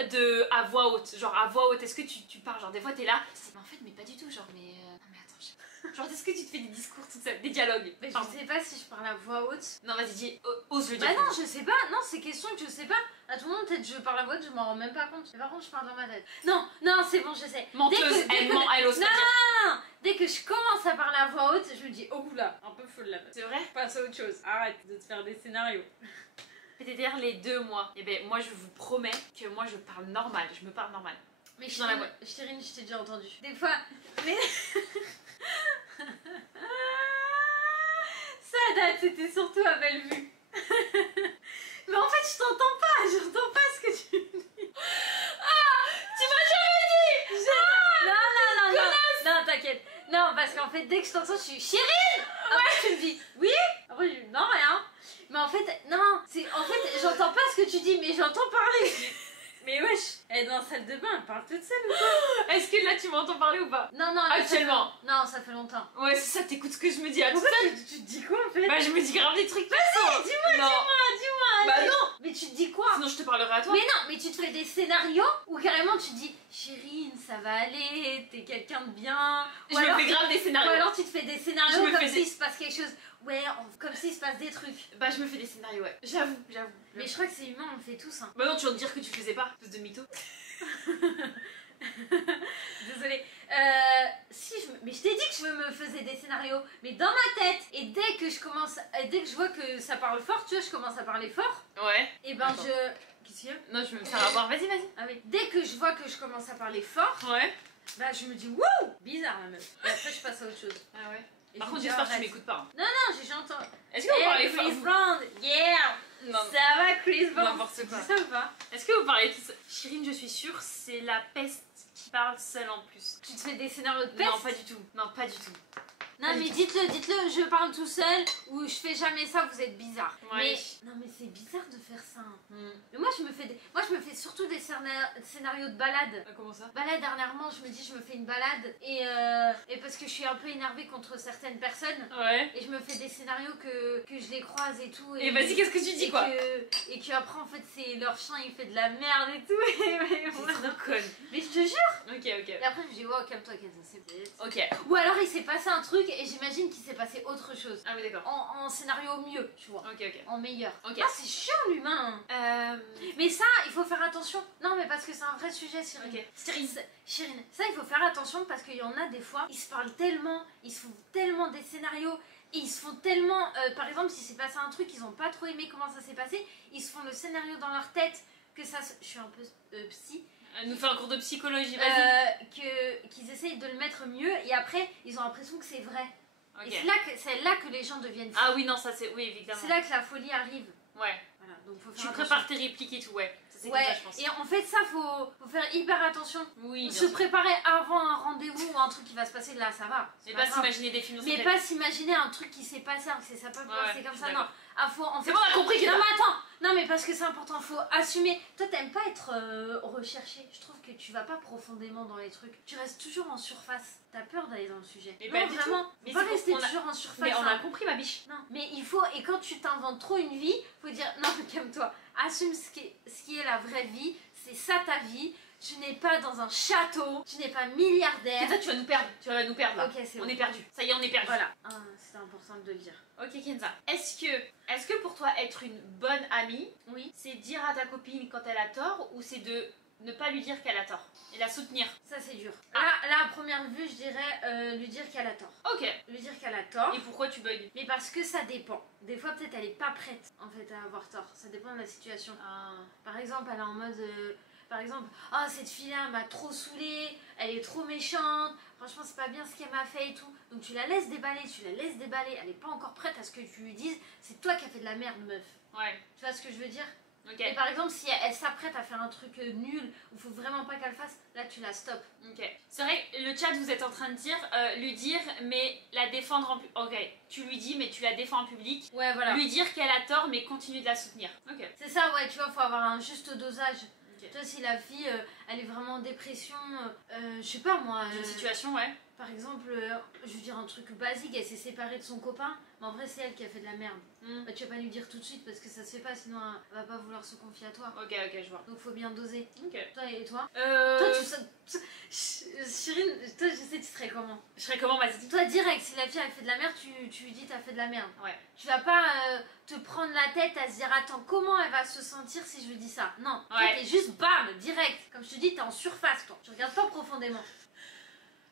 à voix haute? Genre à voix haute, est-ce que tu parles? Genre des fois t'es là, mais en fait, mais pas du tout, genre, mais attends, genre est-ce que tu te fais des discours toute seule, des dialogues? Mais je sais pas si je parle à voix haute. Non, vas-y, dis, ose le dire. Bah non, je sais pas, non, c'est question que je sais pas. À tout le monde, peut-être je parle à voix haute, je m'en rends même pas compte. Mais par contre, je parle dans ma tête. Non, c'est bon, je sais. Menteuse, elle ose pas dire. Non, dès que je commence à parler à voix haute, je me dis, oh oula, un peu folle la meuf. C'est vrai? Passe à autre chose, arrête de te faire des scénarios. C'est-à-dire les 2 mois. Et ben moi je vous promets que moi je parle normal, je me parle normal. Mais Chirine, je t'ai déjà entendu. Des fois, mais... Ça date, c'était surtout à Bellevue. Mais en fait, je t'entends pas, j'entends pas ce que tu dis. Tu m'as jamais dit! Non, t'inquiète. Non, parce qu'en fait, dès que je t'entends, je suis Chirine. Après, tu me dis oui. Après, je dis non, rien. Mais en fait, non, j'entends pas ce que tu dis, mais j'entends parler. Mais wesh, elle est dans la salle de bain, elle parle toute seule ou quoi? Est-ce que là tu m'entends parler ou pas? Non, actuellement. Non, ça fait longtemps. Ouais, c'est ça, t'écoutes ce que je me dis à toute Pourquoi seule. tu te dis quoi en fait? Bah, je me dis grave des trucs. Vas-y, dis-moi. Bah non. Mais tu te dis quoi? Sinon, je te parlerai à toi. Mais non, mais tu te fais des scénarios où carrément tu te dis Chirine, ça va aller, t'es quelqu'un de bien. Je me fais grave des scénarios. Ou alors tu te fais des scénarios comme s'il se passe quelque chose. Ouais, comme s'il se passe des trucs. Bah, je me fais des scénarios, ouais. J'avoue. Mais je crois que c'est humain, on le fait tous. Hein. Bah non, tu vas te dire que tu faisais pas, espèce de mytho. Désolée. Mais je t'ai dit que je me faisais des scénarios, mais dans ma tête. Et dès que je vois que ça parle fort, tu vois, je commence à parler fort. Ouais. Et ben Qu'est-ce qu'il y a? Non, je vais me faire avoir. Vas-y. Ah oui. Dès que je vois que je commence à parler fort, ouais. Bah je me dis wouh, bizarre la meuf. Et après je passe à autre chose. Ah ouais. Et par contre, j'espère que tu m'écoutes pas. Hein. Non, j'entends. Est-ce que vous parlez fort? Chris Brown, yeah. Non. Ça va, Chris Brown? N'importe quoi. Ça ou pas? Est-ce que vous parlez tout ça? Chirine, je suis sûre, c'est la peste qui parle seule en plus. Tu te fais des scénarios de peste? Non, pas du tout. Non, pas du tout. Non, mais dites-le, je parle tout seul ou je fais jamais ça, vous êtes bizarre. Ouais. Non, mais c'est bizarre de faire ça. Mais moi, je me fais surtout des scénarios de balade. Comment ça? Balade, dernièrement, je me dis, je me fais une balade et parce que je suis un peu énervée contre certaines personnes. Ouais. Et je me fais des scénarios que je les croise et tout. Et vas-y, qu'est-ce que tu dis quoi? Et qu'après, en fait, c'est leur chien, il fait de la merde et tout. C'est trop conne. Mais je te jure. Ok. Et après, je me dis, oh, calme-toi, Kenza, c'est bête. Ok. Ou alors, il s'est passé un truc et j'imagine qu'il s'est passé autre chose. Ah oui, d'accord. En scénario mieux, tu vois. Ok. En meilleur. Ok. Ah, c'est chiant l'humain. Mais ça, il faut faire attention. Non, mais parce que c'est un vrai sujet, Chirine. Ok. Chirine, ça, il faut faire attention parce qu'il y en a des fois, ils se parlent tellement, ils se font tellement des scénarios. Et ils se font tellement, par exemple, si c'est passé un truc, ils ont pas trop aimé comment ça s'est passé, ils se font le scénario dans leur tête, que ça, je suis un peu psy. Elle nous fait un cours de psychologie, vas-y. Qu'ils essayent de le mettre mieux et après, ils ont l'impression que c'est vrai. Okay. Et c'est là que les gens deviennent fous. Ah oui, non, ça c'est, oui, évidemment. C'est là que la folie arrive. Ouais. Voilà, donc faut faire tu prépares tes répliques et tout, ouais. C'est c'est comme ça, je pense. Et en fait, ça, faut faire hyper attention. Oui, se préparer avant un rendez-vous ou un truc qui va se passer, là, ça va. Mais pas s'imaginer des films. Mais pas s'imaginer un truc qui s'est passé, alors que ça peut passer comme ça, non. Ah, c'est bon, on a compris. Non, mais attends. Non, mais parce que c'est important, faut assumer. Toi, t'aimes pas être recherché. Je trouve que tu vas pas profondément dans les trucs. Tu restes toujours en surface. T'as peur d'aller dans le sujet. Mais non, pas vraiment. Mais pas rester toujours en surface. Mais on a compris, ma biche. Non, mais il faut. Et quand tu t'inventes trop une vie, faut dire non, calme-toi. Assume ce qui est la vraie vie. C'est ça ta vie. Tu n'es pas dans un château, tu n'es pas milliardaire. Kenza, tu vas nous perdre là. Ok, c'est bon. On est perdu. Ça y est, on est perdu. Voilà, c'était important de le dire. Ok, Kenza. Est-ce que pour toi, être une bonne amie, oui, c'est dire à ta copine quand elle a tort, ou c'est de ne pas lui dire qu'elle a tort et la soutenir? Ça, c'est dur. Là, à première vue, je dirais lui dire qu'elle a tort. Ok. Lui dire qu'elle a tort. Et pourquoi tu bugs? Mais parce que ça dépend. Des fois, peut-être, elle est pas prête, en fait, à avoir tort. Ça dépend de la situation. Par exemple, elle est en mode... Par exemple, oh, cette fille-là m'a trop saoulée, elle est trop méchante, franchement c'est pas bien ce qu'elle m'a fait et tout. Donc tu la laisses déballer, elle est pas encore prête à ce que tu lui dises, c'est toi qui as fait de la merde, meuf. Ouais. Tu vois ce que je veux dire? Okay. Et par exemple, si elle s'apprête à faire un truc nul, où faut vraiment pas qu'elle fasse, là tu la stoppes. Ok. C'est vrai, le chat vous êtes en train de dire, lui dire, mais la défendre en public. Ok, tu lui dis, mais tu la défends en public. Ouais, voilà. Lui dire qu'elle a tort, mais continue de la soutenir. Ok. C'est ça, ouais, tu vois, faut avoir un juste dosage. Toi, si la fille, elle est vraiment en dépression, je sais pas moi... Une situation, ouais. Par exemple, je veux dire un truc basique, elle s'est séparée de son copain, mais en vrai c'est elle qui a fait de la merde. Bah, tu vas pas lui dire tout de suite parce que ça se fait pas, sinon elle va pas vouloir se confier à toi. Ok, je vois. Donc faut bien doser. Ok. Toi et toi Toi, Chirine, toi je sais tu serais comment? Je serais comment, vas-y. Toi direct, si la fille elle fait de la merde, tu lui dis t'as fait de la merde. Ouais. Tu vas pas te prendre la tête à se dire attends comment elle va se sentir si je lui dis ça. Non, toi t'es juste bam, direct. Comme je te dis, t'es en surface toi. Tu regardes pas profondément.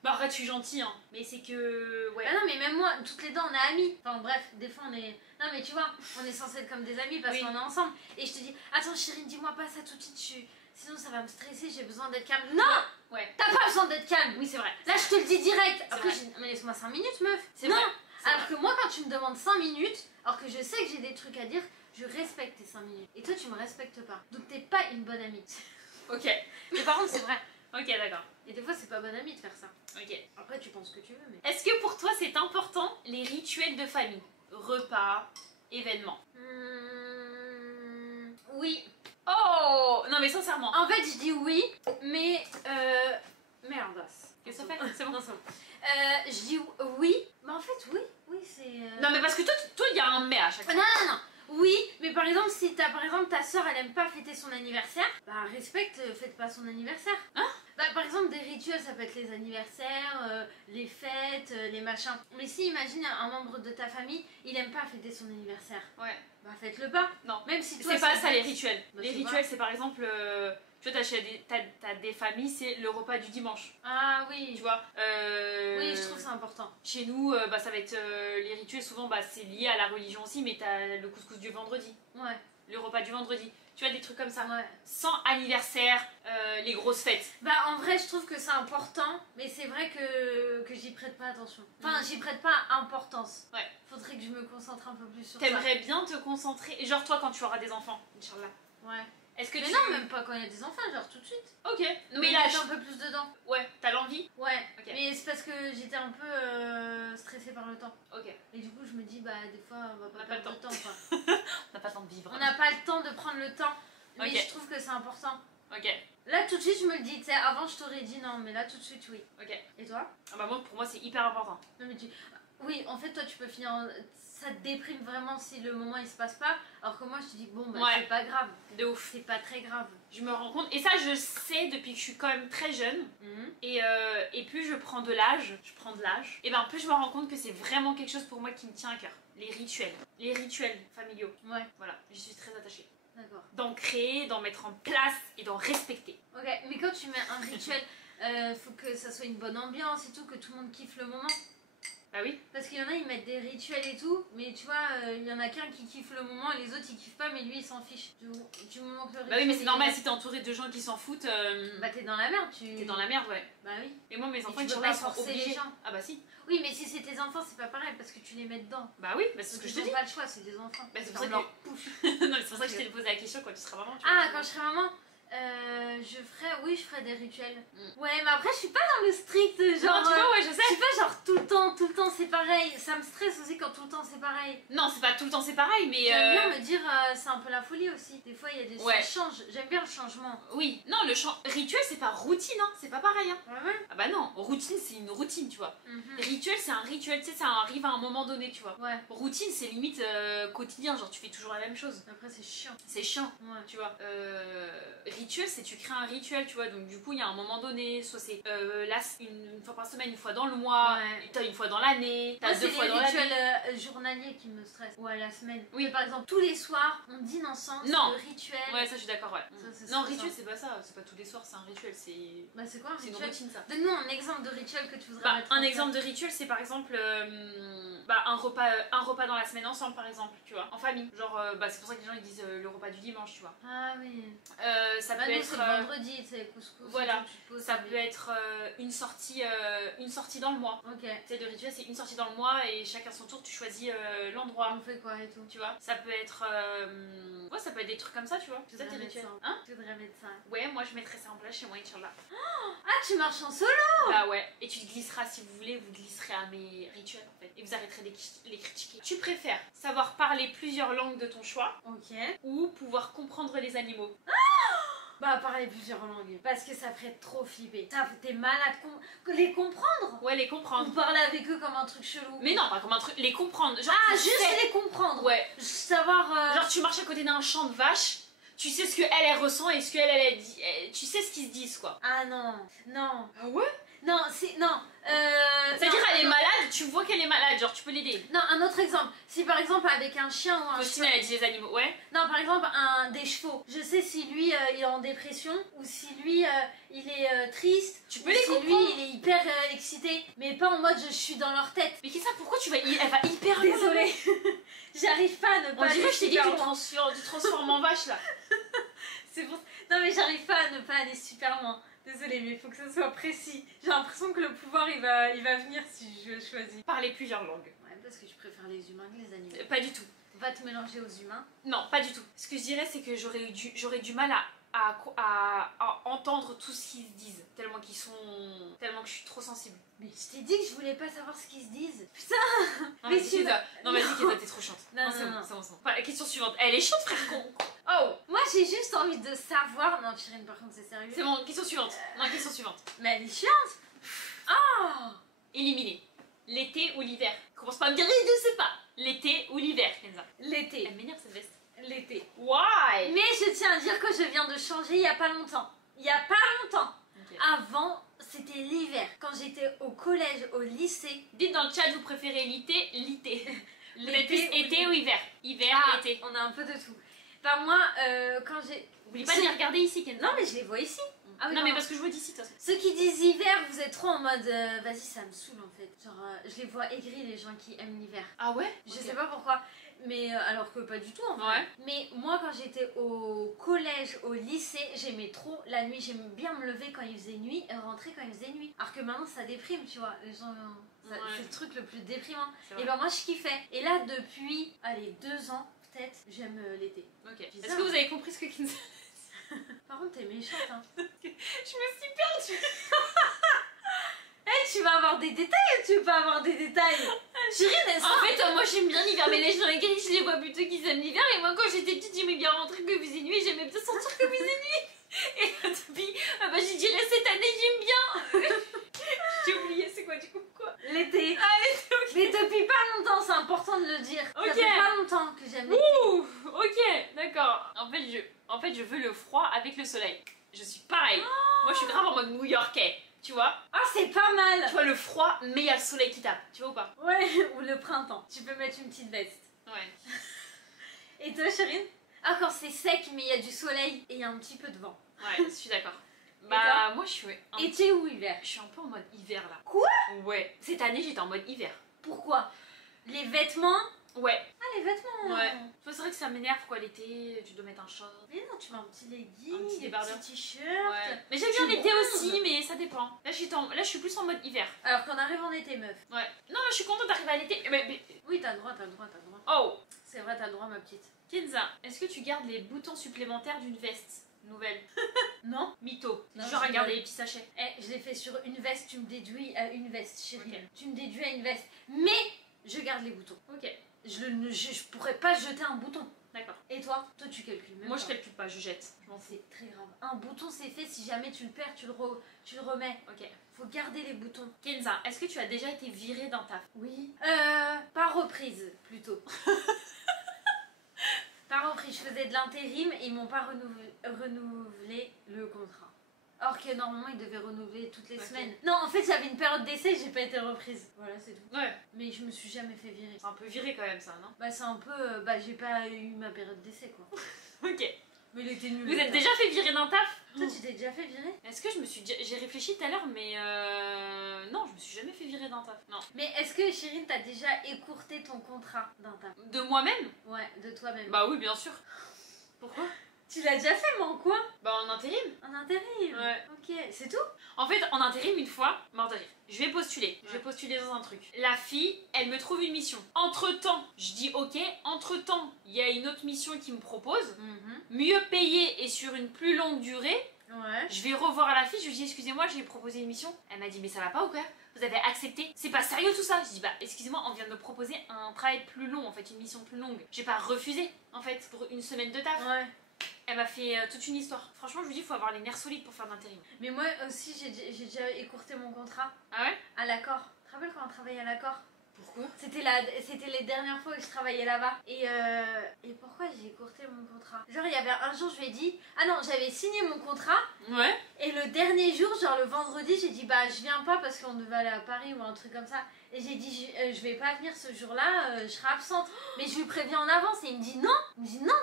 Bah arrête, je suis gentille, hein. Mais c'est que... Ouais. Bah non, mais même moi, toutes les deux, on est amis. Enfin bref, des fois, on est... Non, mais tu vois, on est censé être comme des amis parce qu'on est ensemble. Et je te dis, attends, Chirine, dis-moi pas ça tout de suite. Sinon, ça va me stresser, j'ai besoin d'être calme. Non. Ouais. T'as pas besoin d'être calme. Oui, c'est vrai. Là, je te le dis direct. Après, mais laisse-moi 5 minutes, meuf. C'est vrai. Alors que moi, quand tu me demandes 5 minutes, alors que je sais que j'ai des trucs à dire, je respecte tes 5 minutes. Et toi, tu me respectes pas. Donc, t'es pas une bonne amie. Ok. Mais par contre, c'est vrai. Ok, d'accord. Et des fois, c'est pas bonne amie de faire ça. Ok. Après, tu penses ce que tu veux, mais... Est-ce que pour toi, c'est important, les rituels de famille? Repas, événements? Oui. Oh! Non, mais sincèrement. En fait, je dis oui, mais... Merde. Qu'est-ce que ça fait? C'est bon. Non, c'est bon. Je dis oui, mais en fait, oui, c'est... Non, mais parce que toi, il y a un mais à chaque fois. Non. Oui, mais par exemple, si ta soeur, elle aime pas fêter son anniversaire, bah respecte, fête pas son anniversaire. Hein? Bah par exemple, des rituels, ça peut être les anniversaires, les fêtes, les machins. Mais si, imagine un membre de ta famille, il aime pas fêter son anniversaire. Ouais. Bah faites-le pas. Non. Même si toi... C'est pas ça les rituels. Bah, les rituels, c'est par exemple... Tu vois, t'as des familles, c'est le repas du dimanche. Ah oui. Tu vois oui, je trouve ça important. Chez nous, bah, ça va être les rituels, souvent bah, c'est lié à la religion aussi, mais t'as le couscous du vendredi. Ouais. Le repas du vendredi. Tu vois, des trucs comme ça. Ouais. Sans anniversaire, les grosses fêtes. Bah en vrai, je trouve que c'est important, mais c'est vrai que j'y prête pas attention. Enfin, j'y prête pas importance. Ouais. Faudrait que je me concentre un peu plus sur ça. T'aimerais bien te concentrer, genre toi quand tu auras des enfants, Inch'Allah. Ouais. Est-ce que mais non, même pas quand il y a des enfants, genre tout de suite. Ok. Mais là, j'ai un peu plus dedans. Ouais, t'as l'envie? Ouais. Okay. Mais c'est parce que j'étais un peu stressée par le temps. Ok. Et du coup, je me dis, bah des fois, on va pas perdre le temps quoi. On n'a pas le temps de vivre. On n'a pas le temps de prendre le temps. Mais okay. je trouve que c'est important. Ok. Là, tout de suite, je me le dis. Tu sais, avant, je t'aurais dit non, mais là, tout de suite, oui. Ok. Et toi? Ah bah moi, pour moi, c'est hyper important. Non, mais oui, en fait, toi, tu peux finir en... Ça te déprime vraiment si le moment il se passe pas, alors que moi je te dis bon bah c'est pas grave. De ouf. C'est pas très grave. Je me rends compte, et ça je sais depuis que je suis quand même très jeune, et plus je prends de l'âge, et ben plus je me rends compte que c'est vraiment quelque chose pour moi qui me tient à cœur. Les rituels familiaux. Ouais. Voilà, je suis très attachée. D'accord. D'en créer, d'en mettre en place et d'en respecter. Ok, mais quand tu mets un rituel, faut que ça soit une bonne ambiance et tout, que tout le monde kiffe le moment. Bah oui. Parce qu'il y en a, ils mettent des rituels et tout, mais tu vois, il y en a qu'un qui kiffe le moment et les autres ils kiffent pas, mais lui il s'en fiche. Du moment que le rituel. Bah oui, mais c'est normal si t'es entouré de gens qui s'en foutent. Bah t'es dans la merde, T'es dans la merde, ouais. Bah oui. Et moi, mes enfants, ils sont obligés. Les gens. Ah bah si. Oui, mais si c'est tes enfants, c'est pas pareil parce que tu les mets dedans. Bah oui, bah c'est ce que je te dis. Ils n'ont pas le choix, c'est des enfants. Bah c'est pour ça que. Non, mais c'est pour ça que je t'ai posé la question quand tu seras maman. Ah, quand je serai maman oui, je ferai des rituels. Ouais, mais après, je suis pas dans le strict, genre. Non, tu vois, ouais, je sais. Je suis pas genre tout le temps c'est pareil. Ça me stresse aussi quand tout le temps c'est pareil. Non, c'est pas tout le temps c'est pareil, mais. J'aime bien me dire, c'est un peu la folie aussi. Des fois, il y a des. Ça change. J'aime bien le changement. Oui, non, rituel, c'est pas routine, hein. C'est pas pareil, hein. Ouais. Ah bah non, routine, c'est une routine, tu vois. Rituel, c'est un rituel, tu sais, ça arrive à un moment donné, tu vois. Ouais. Routine, c'est limite quotidien, genre tu fais toujours la même chose. Après, c'est chiant. C'est chiant, ouais. Tu vois. Rituel, c'est tu crées un rituel, tu vois. Donc du coup, il y a un moment donné, soit c'est une fois par semaine, une fois dans le mois, t'as une fois dans l'année, t'as deux fois dans l'année. C'est les rituels journaliers qui me stressent. Ou à la semaine. Oui. Mais par exemple, tous les soirs, on dîne ensemble. Non. Le rituel. Ouais, ça je suis d'accord, ouais. Ça, non, rituel, c'est pas ça. C'est pas tous les soirs, c'est un rituel. C'est. Bah, c'est quoi un rituel? C'est une routine, ça. Donne-nous un exemple de rituel que tu voudrais mettre un exemple de rituel, c'est par exemple un repas dans la semaine ensemble, par exemple, tu vois, en famille. Genre, c'est pour ça que les gens ils disent le repas du dimanche, tu vois. Ah oui. Ça peut être. C'est vendredi, c'est couscous. Voilà. Ça peut être une sortie dans le mois. Ok. Tu sais, le rituel, c'est une sortie dans le mois et chacun son tour, tu choisis l'endroit. On fait quoi et tout. Tu vois. Ça peut être. Ouais, ça peut être des trucs comme ça, tu vois. C'est ça tes rituels. Hein? Tu voudrais mettre ça. Ouais, moi je mettrais ça en place chez moi, Inch'Allah. Ah, tu marches en solo? Bah ouais. Et tu te glisseras, si vous voulez, vous glisserez à mes rituels en fait. Et vous arrêterez de les critiquer. Tu préfères savoir parler plusieurs langues de ton choix. Ok. Ou pouvoir comprendre les animaux. Bah, parler plusieurs langues. Parce que ça ferait trop flipper. T'es malade. Les comprendre? Ouais, les comprendre. Ou parler avec eux comme un truc chelou. Mais non, pas comme un truc. Les comprendre. Genre, juste les comprendre. Ouais. Savoir. Genre, tu marches à côté d'un champ de vaches. Tu sais ce qu'elle ressent et ce qu'elle elle dit. Tu sais ce qu'ils se disent, quoi. Ah non. Non. Ah ouais? Non, c'est. Non. C'est-à-dire, elle est malade, tu vois qu'elle est malade, genre tu peux l'aider. Non, un autre exemple. Si par exemple, avec un chien ou un Faustine, elle a dit les animaux, ouais. Non, par exemple, des chevaux. Je sais si lui, il est en dépression ou si lui, il est triste. Tu peux les comprendre. Si lui, il est hyper excité. Mais pas en mode je suis dans leur tête. Mais qu'est-ce que ça? Pourquoi elle va hyper loin? Désolée. J'arrive pas à ne pas aller. On dirait que je t'ai dit que tu te transformes en vache là. C'est bon. Non, mais j'arrive pas à ne pas aller super loin. Désolée, mais il faut que ça soit précis. J'ai l'impression que le pouvoir il va venir si je choisis. Parler plusieurs langues. Ouais, parce que je préfère les humains que les animaux. Pas du tout. Va te mélanger aux humains. Non, pas du tout. Ce que je dirais, c'est que j'aurais du mal à entendre tout ce qu'ils se disent. Tellement que je suis trop sensible. Mais je t'ai dit que je voulais pas savoir ce qu'ils se disent. Putain. Non, mais vas-y, Kéza, t'es trop chiante. Non, c'est bon. La question suivante. Elle est chiante, frère con. Oh. Moi, j'ai juste envie de savoir. Non, Chirine, par contre, c'est sérieux. C'est bon, question suivante. Non, question suivante. Mais elle est chiante. Oh. Éliminé. L'été ou l'hiver? Commence pas à me dire, je sais pas. L'été ou l'hiver, Kenza? L'été. Elle m'énerve cette veste. L'été. Why? Mais je tiens à dire que je viens de changer il y a pas longtemps. Il y a pas longtemps. Okay. Avant, c'était l'hiver. Quand j'étais au collège, au lycée. Dites dans le chat, vous préférez l'été? Été ou hiver? Hiver, été. On a un peu de tout. Bah moi, quand j'ai... N'oubliez pas de les regarder ici, Kenza. Non, mais je les vois ici. Ah oui, non, mais parce que je vois d'ici, de toute façon. Ceux qui disent hiver, vous êtes trop en mode vas-y, ça me saoule en fait. Genre, je les vois aigris, les gens qui aiment l'hiver. Ah ouais? Je sais pas pourquoi. Mais alors que pas du tout en fait. Ouais. Mais moi, quand j'étais au collège, au lycée, j'aimais trop la nuit. J'aimais bien me lever quand il faisait nuit et rentrer quand il faisait nuit. Alors que maintenant, ça déprime, tu vois. Les gens. C'est le truc le plus déprimant. Et ben moi, je kiffais. Et là, depuis, allez, 2 ans, peut-être, j'aime l'été. Ok. Est-ce que vous avez compris ce que Kenza... Par contre, t'es méchante, hein. Je me suis perdue. Hey, tu vas avoir des détails ou tu veux pas avoir des détails? Chirine, en fait, moi j'aime bien l'hiver, mais les gens écrits, je les vois plutôt qu'ils aiment l'hiver. Et moi, quand j'étais petite, j'aimais bien rentrer que faisait nuit. J'aimais bien sortir que faisait nuit. Et depuis, je dirais cette année, j'aime bien. J'ai oublié, c'est quoi du coup quoi? L'été. Ah, l'été, ok. Mais depuis pas longtemps, c'est important de le dire. Ok. Ça fait pas longtemps que j'aime l'été. Ouh, ok, d'accord. En fait, je veux le froid avec le soleil. Je suis pareil. Oh. Moi, je suis grave en mode new-yorkais. Tu vois? Ah, c'est pas mal! Tu vois le froid, mais il y a le soleil qui tape. Tu vois ou pas? Ouais, ou le printemps. Tu peux mettre une petite veste. Ouais. Et toi, Chérine? Ah, quand c'est sec, mais il y a du soleil et il y a un petit peu de vent. Ouais, je suis d'accord. Bah, moi, je suis... Été ou hiver? Je suis un peu en mode hiver, là. Quoi? Ouais. Cette année, j'étais en mode hiver. Pourquoi? Les vêtements? Ouais. Ah, les vêtements. Ouais. C'est vrai que ça m'énerve quoi, l'été, tu dois mettre un short. Mais non, tu mets un petit legging, un petit des petits t-shirts. Ouais. Mais j'aime bien l'été aussi, mais ça dépend. Là je suis plus en mode hiver. Alors qu'on arrive en été, meuf. Ouais. Non, là je suis contente d'arriver à l'été. Oui, t'as le droit, t'as le droit. Oh. C'est vrai, t'as le droit, ma petite. Kenza, est-ce que tu gardes les boutons supplémentaires d'une veste nouvelle? Non. Mytho. Non, genre à garder les petits sachets. Je l'ai fait sur une veste, tu me déduis à une veste, chérie. Okay. Tu me déduis à une veste. Mais je garde les boutons. Ok. Je pourrais pas jeter un bouton. D'accord. Et toi? Toi, tu calcules même Moi, pas. je calcule pas, je jette. Je m'en fous. C'est très grave. Un bouton, c'est fait. Si jamais tu le perds, tu le remets. Ok. Faut garder les boutons. Kenza, est-ce que tu as déjà été virée d'un taf? Oui. Par reprise, plutôt. Par reprise, je faisais de l'intérim et ils m'ont pas renouvelé le contrat. Or que normalement ils devaient renouveler toutes les semaines. Non, en fait j'avais une période d'essai, j'ai pas été reprise. Voilà, c'est tout. Ouais. Mais je me suis jamais fait virer. C'est un peu viré quand même ça, non? Bah c'est un peu... j'ai pas eu ma période d'essai quoi. Ok. Mais il était nul. Vous êtes déjà fait virer d'un taf? Toi tu t'es déjà fait virer? Est-ce que j'ai réfléchi tout à l'heure, mais non, je me suis jamais fait virer d'un taf. Non. Mais est-ce que Chérine t'as déjà écourté ton contrat d'un taf? De moi-même? Ouais, de toi-même. Bah oui, bien sûr. Pourquoi? Tu l'as déjà fait, mais en quoi? Bah en intérim. En intérim? Ouais. Ok, c'est tout? En fait, en intérim, une fois, je vais postuler. Je vais postuler dans un truc. La fille, elle me trouve une mission. Entre-temps, je dis ok. Entre-temps, il y a une autre mission qui me propose. Mieux payée et sur une plus longue durée. Ouais. Je vais revoir la fille, je lui dis excusez-moi, j'ai proposé une mission. Elle m'a dit mais ça va pas ou quoi? Vous avez accepté? C'est pas sérieux tout ça? Je dis bah excusez-moi, on vient de me proposer un travail plus long, en fait, une mission plus longue. J'ai pas refusé en fait pour une semaine de taf. Ouais. Elle m'a fait toute une histoire. Franchement, je vous dis, il faut avoir les nerfs solides pour faire de l'intérim. Mais moi aussi, j'ai déjà écourté mon contrat. Ah ouais? À l'accord. Tu te rappelles quand on travaillait à l'accord? Pourquoi? C'était les dernières fois que je travaillais là-bas. Et pourquoi j'ai écourté mon contrat? Genre, il y avait un jour, je lui ai dit... Ah non, j'avais signé mon contrat. Ouais. Et le dernier jour, genre le vendredi, j'ai dit bah je viens pas parce qu'on devait aller à Paris ou un truc comme ça. Et j'ai dit je vais pas venir ce jour-là, je serai absente. Mais je lui préviens en avance et il me dit non. Il me dit non,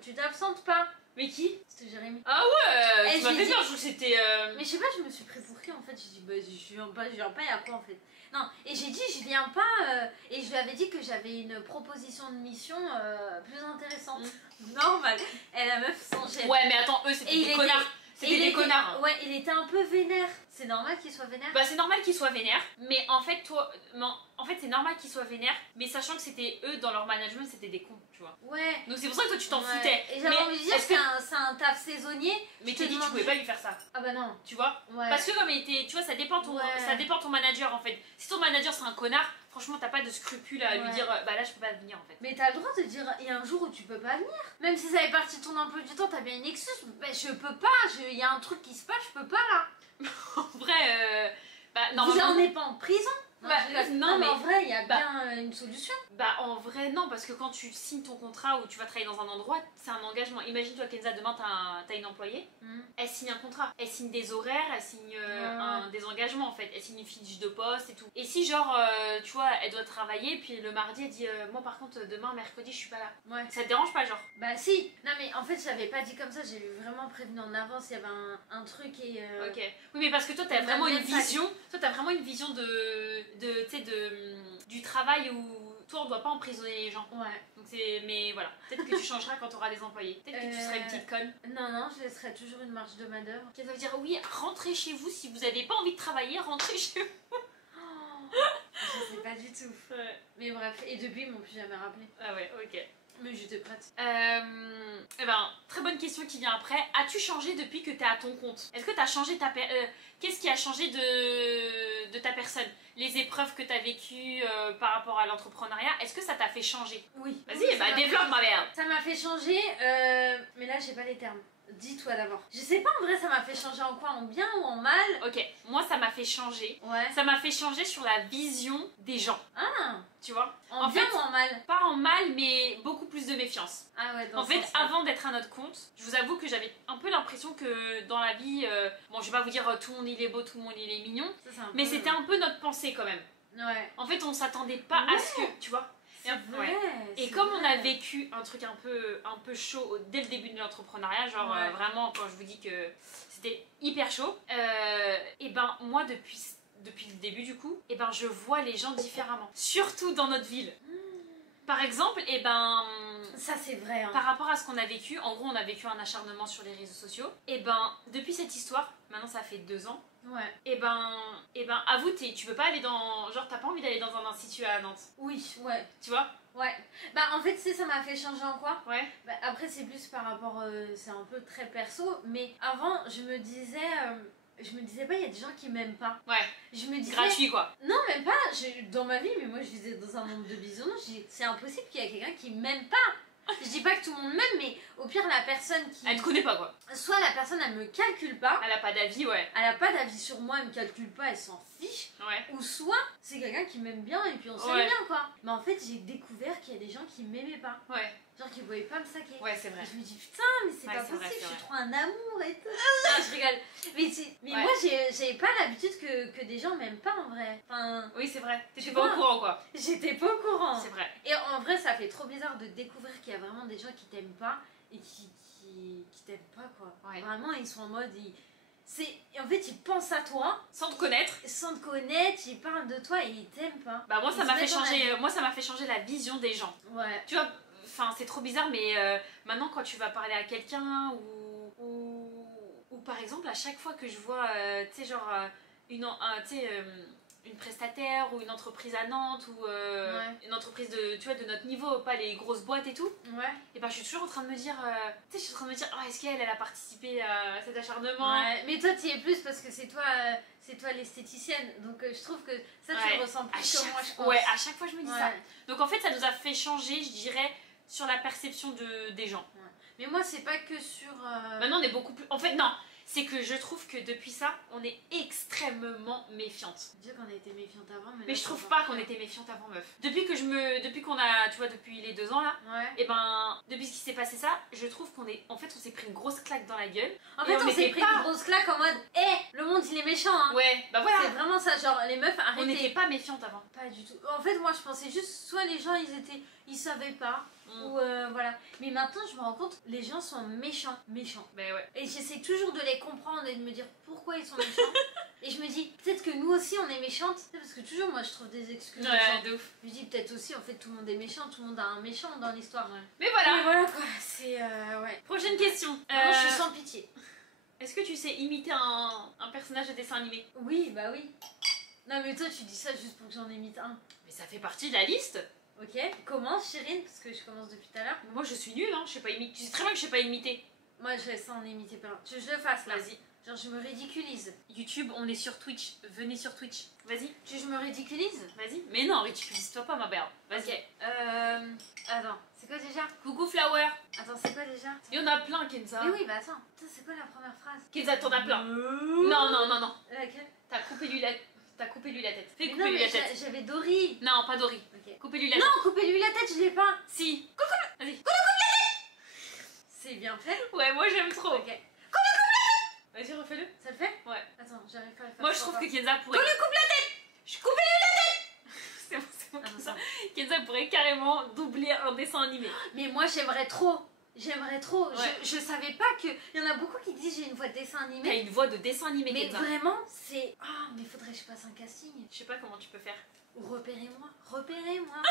tu t'absentes pas. Mais qui? C'était Jérémy. Ah ouais, Et tu m'as fait peur, je trouve que c'était... Mais je sais pas, je me suis pris pour qui en fait. J'ai dit bah je viens pas, il y a quoi en fait? Non, et j'ai dit je viens pas, et je lui avais dit que j'avais une proposition de mission plus intéressante. Normal. Et la meuf s'en jette. Ouais mais attends, eux c'était des connards. C'était des connards. Ouais, il était un peu vénère. C'est normal qu'il soit vénère. Bah c'est normal qu'il soit vénère, mais en fait c'est normal qu'il soit vénère, mais sachant que c'était eux dans leur management, c'était des cons, tu vois. Ouais. Donc c'est pour ça que toi tu t'en foutais. Et j'avais envie de dire c'est un taf saisonnier. Mais t'as dit que tu pouvais pas lui faire ça. Ah bah non. Tu vois. Ouais. Parce que comme il était, tu vois, ça dépend ton manager en fait. Si ton manager c'est un connard, franchement t'as pas de scrupule à lui dire bah là je peux pas venir en fait. Mais t'as le droit de dire il y a un jour où tu peux pas venir. Même si ça fait partie de ton emploi du temps, t'as bien une excuse. Bah je peux pas, il y a un truc qui se passe, je peux pas là. En vrai, bah normalement... Vous en êtes pas en prison? Non, mais en vrai, il y a bien une solution. Bah en vrai non, parce que quand tu signes ton contrat ou tu vas travailler dans un endroit, c'est un engagement. Imagine-toi Kenza, demain t'as une employée, elle signe un contrat, elle signe des horaires, elle signe des engagements en fait, elle signe une fiche de poste et tout. Et si genre, tu vois, elle doit travailler, puis le mardi elle dit moi par contre demain, mercredi je suis pas là. Ouais. Ça te dérange pas genre? Bah si. Non mais en fait je l'avais pas dit comme ça, j'ai vraiment prévenu en avance, il y avait un truc et... Ok. Oui mais parce que toi t'as vraiment une vision, du travail où toi on doit pas emprisonner les gens. Ouais. Donc c'est, mais voilà, peut-être que tu changeras quand tu auras des employés. Peut-être que tu seras une petite conne. Non, je laisserai toujours une marge de manœuvre. Ça veut dire oui, rentrez chez vous si vous avez pas envie de travailler, rentrez chez vous. Je sais pas du tout. Ouais. Mais bref, et depuis ils m'ont plus jamais rappelé. Ah ouais, ok. Mais j'étais prête. Eh ben, très bonne question qui vient après. As-tu changé depuis que t'es à ton compte? Est-ce que t'as changé qu'est-ce qui a changé de ta personne? Les épreuves que t'as vécues par rapport à l'entrepreneuriat, est-ce que ça t'a fait changer? Oui. Vas-y, bah développe ma merde. Ça m'a fait changer, mais là j'ai pas les termes. Dis-toi d'abord. Je sais pas en vrai ça m'a fait changer en quoi, en bien ou en mal? Ok, moi ça m'a fait changer. Ouais. Ça m'a fait changer sur la vision des gens. Ah. Tu vois? En bien ou en mal? Pas en mal, mais beaucoup plus de méfiance. Ah ouais, en fait, avant d'être à notre compte, je vous avoue que j'avais un peu l'impression que dans la vie, bon, je vais pas vous dire tout le monde il est beau, tout le monde il est mignon, mais c'était un peu notre pensée quand même. Ouais. En fait, on s'attendait pas à ce que, tu vois. Vrai, et comme on a vécu un truc un peu chaud dès le début de l'entrepreneuriat, genre vraiment quand je vous dis que c'était hyper chaud, et ben moi depuis le début du coup, et ben je vois les gens différemment. Surtout dans notre ville. Par exemple, et ben... Ça c'est vrai. Hein. Par rapport à ce qu'on a vécu, en gros on a vécu un acharnement sur les réseaux sociaux. Et ben, depuis cette histoire, maintenant ça fait 2 ans. Ouais. Et ben avoue, tu peux pas aller dans... Genre t'as pas envie d'aller dans un institut à Nantes. Oui, ouais. Tu vois? Ouais. Bah en fait, tu sais, ça m'a fait changer en quoi? Ouais. Bah, après c'est plus par rapport... c'est un peu très perso, mais avant je me disais... pas, il y a des gens qui m'aiment pas. Ouais. Je me disais... Gratuit quoi. Non, même pas. Dans ma vie, mais moi je vivais dans un monde de bisounours. C'est impossible qu'il y ait quelqu'un qui m'aime pas. Je dis pas que tout le monde m'aime, mais au pire, la personne qui... Elle te connaît pas quoi. Soit la personne, elle me calcule pas. Elle a pas d'avis, ouais. Elle a pas d'avis sur moi, elle me calcule pas, elle s'en fiche. Ouais. Ou soit, c'est quelqu'un qui m'aime bien et puis on s'aime bien quoi. Mais en fait, j'ai découvert qu'il y a des gens qui m'aimaient pas. Ouais. Genre qui voyaient pas me saquer. Ouais, c'est vrai. Et je me dis putain, mais c'est pas possible, vrai, je suis vrai. trop un amour et tout. Non, je rigole. Mais moi, j'avais pas l'habitude que des gens m'aiment pas en vrai. Enfin, oui, c'est vrai. T'étais pas au courant quoi. J'étais pas au courant. C'est vrai. Et en vrai, ça fait trop bizarre de découvrir qu'il y a vraiment des gens qui t'aiment pas et qui t'aiment pas quoi. Ouais. Vraiment, ils sont en mode. En fait, ils pensent à toi. Sans te connaître. Sans te connaître, ils parlent de toi et ils t'aiment pas. Bah, moi, ça m'a fait changer la vision des gens. Ouais. Tu vois, enfin, c'est trop bizarre, mais maintenant, quand tu vas parler à quelqu'un ou par exemple, à chaque fois que je vois, tu sais, genre, une prestataire ou une entreprise à Nantes ou une entreprise de, tu vois, de notre niveau, pas les grosses boîtes et tout. Ouais. Et ben je suis toujours en train de me dire, tu sais, je suis en train de me dire, oh, est-ce qu'elle a participé à cet acharnement? Ouais. Mais toi tu y es plus parce que c'est toi l'esthéticienne, donc je trouve que ça tu le ressens plus que moi je pense. Ouais, à chaque fois je me dis ça. Donc en fait ça nous a fait changer, je dirais, sur la perception des gens. Ouais. Mais moi c'est pas que sur... Maintenant on est beaucoup plus... En fait non, c'est que je trouve que depuis ça, on est extrêmement méfiante. Dire qu'on a été méfiante avant, mais je trouve pas qu'on était méfiante avant, meuf. Depuis qu'on a, tu vois, depuis les 2 ans là, et ben, depuis ce qui s'est passé ça, je trouve en fait, on s'est pris une grosse claque dans la gueule. En fait, on s'est pris une grosse claque en mode, le monde il est méchant, hein. Ouais, bah voilà. C'est vraiment ça, genre les meufs, arrêtez. On n'était pas méfiante avant. Pas du tout. En fait, moi je pensais juste, soit les gens ils savaient pas. Ou voilà. Mais maintenant je me rends compte, les gens sont méchants. Ben ouais. Et j'essaie toujours de les comprendre et de me dire pourquoi ils sont méchants. Et je me dis, peut-être que nous aussi on est méchantes. Parce que toujours moi je trouve des excuses. Ouais, de ouf. Je me dis peut-être aussi en fait tout le monde est méchant, tout le monde a un méchant dans l'histoire. Ouais. Mais voilà. Mais voilà quoi, c'est ouais. Prochaine question. Moi je suis sans pitié. Est-ce que tu sais imiter un personnage de dessin animé? Oui, bah oui. Non mais toi tu dis ça juste pour que j'en imite un. Mais ça fait partie de la liste. Ok, commence Chérine, parce que je commence depuis tout à l'heure. Moi je suis nulle, hein, je sais pas imiter. Tu sais très bien que je sais pas imiter. Moi je sais en imiter plein. Tu veux que je le fasse là? Vas-y. Genre je me ridiculise. YouTube, on est sur Twitch. Venez sur Twitch. Vas-y. Tu veux que je me ridiculise? Vas-y. Mais non, ridiculise-toi pas ma belle. Vas-y. Ok. Attends, c'est quoi déjà? Coucou Flower. Attends, c'est quoi déjà? Il y en a plein, Kenza. Mais oui, bah attends. Putain, c'est quoi la première phrase? Kenza, t'en as plein. Non. Laquelle? T'as coupé lui la tête. Fais mais couper non, lui mais la tête. j'avais Dory. Non, pas Dory. Ok. Coupez-lui la tête. Non, coupez-lui la tête, je l'ai pas. Si. Vas-y. C'est bien fait. Ouais, moi j'aime trop. Ok. Vas-y, refais-le. Ça le fait? Ouais. Attends, j'arrive pas à le faire. Moi je trouve que Kenza pourrait. Coupe la tête. Je coupez-lui la tête. C'est bon comme ça. Kenza pourrait carrément doubler un dessin animé. Mais moi j'aimerais trop. Ouais. Je savais pas que. Il y en a beaucoup qui disent j'ai une voix de dessin T'as animé. une voix de dessin animé, Mais Kenza. vraiment, c'est. Ah, mais faudrait que je passe un casting. Je sais pas comment tu peux faire. Ou repérez-moi. Repérez-moi.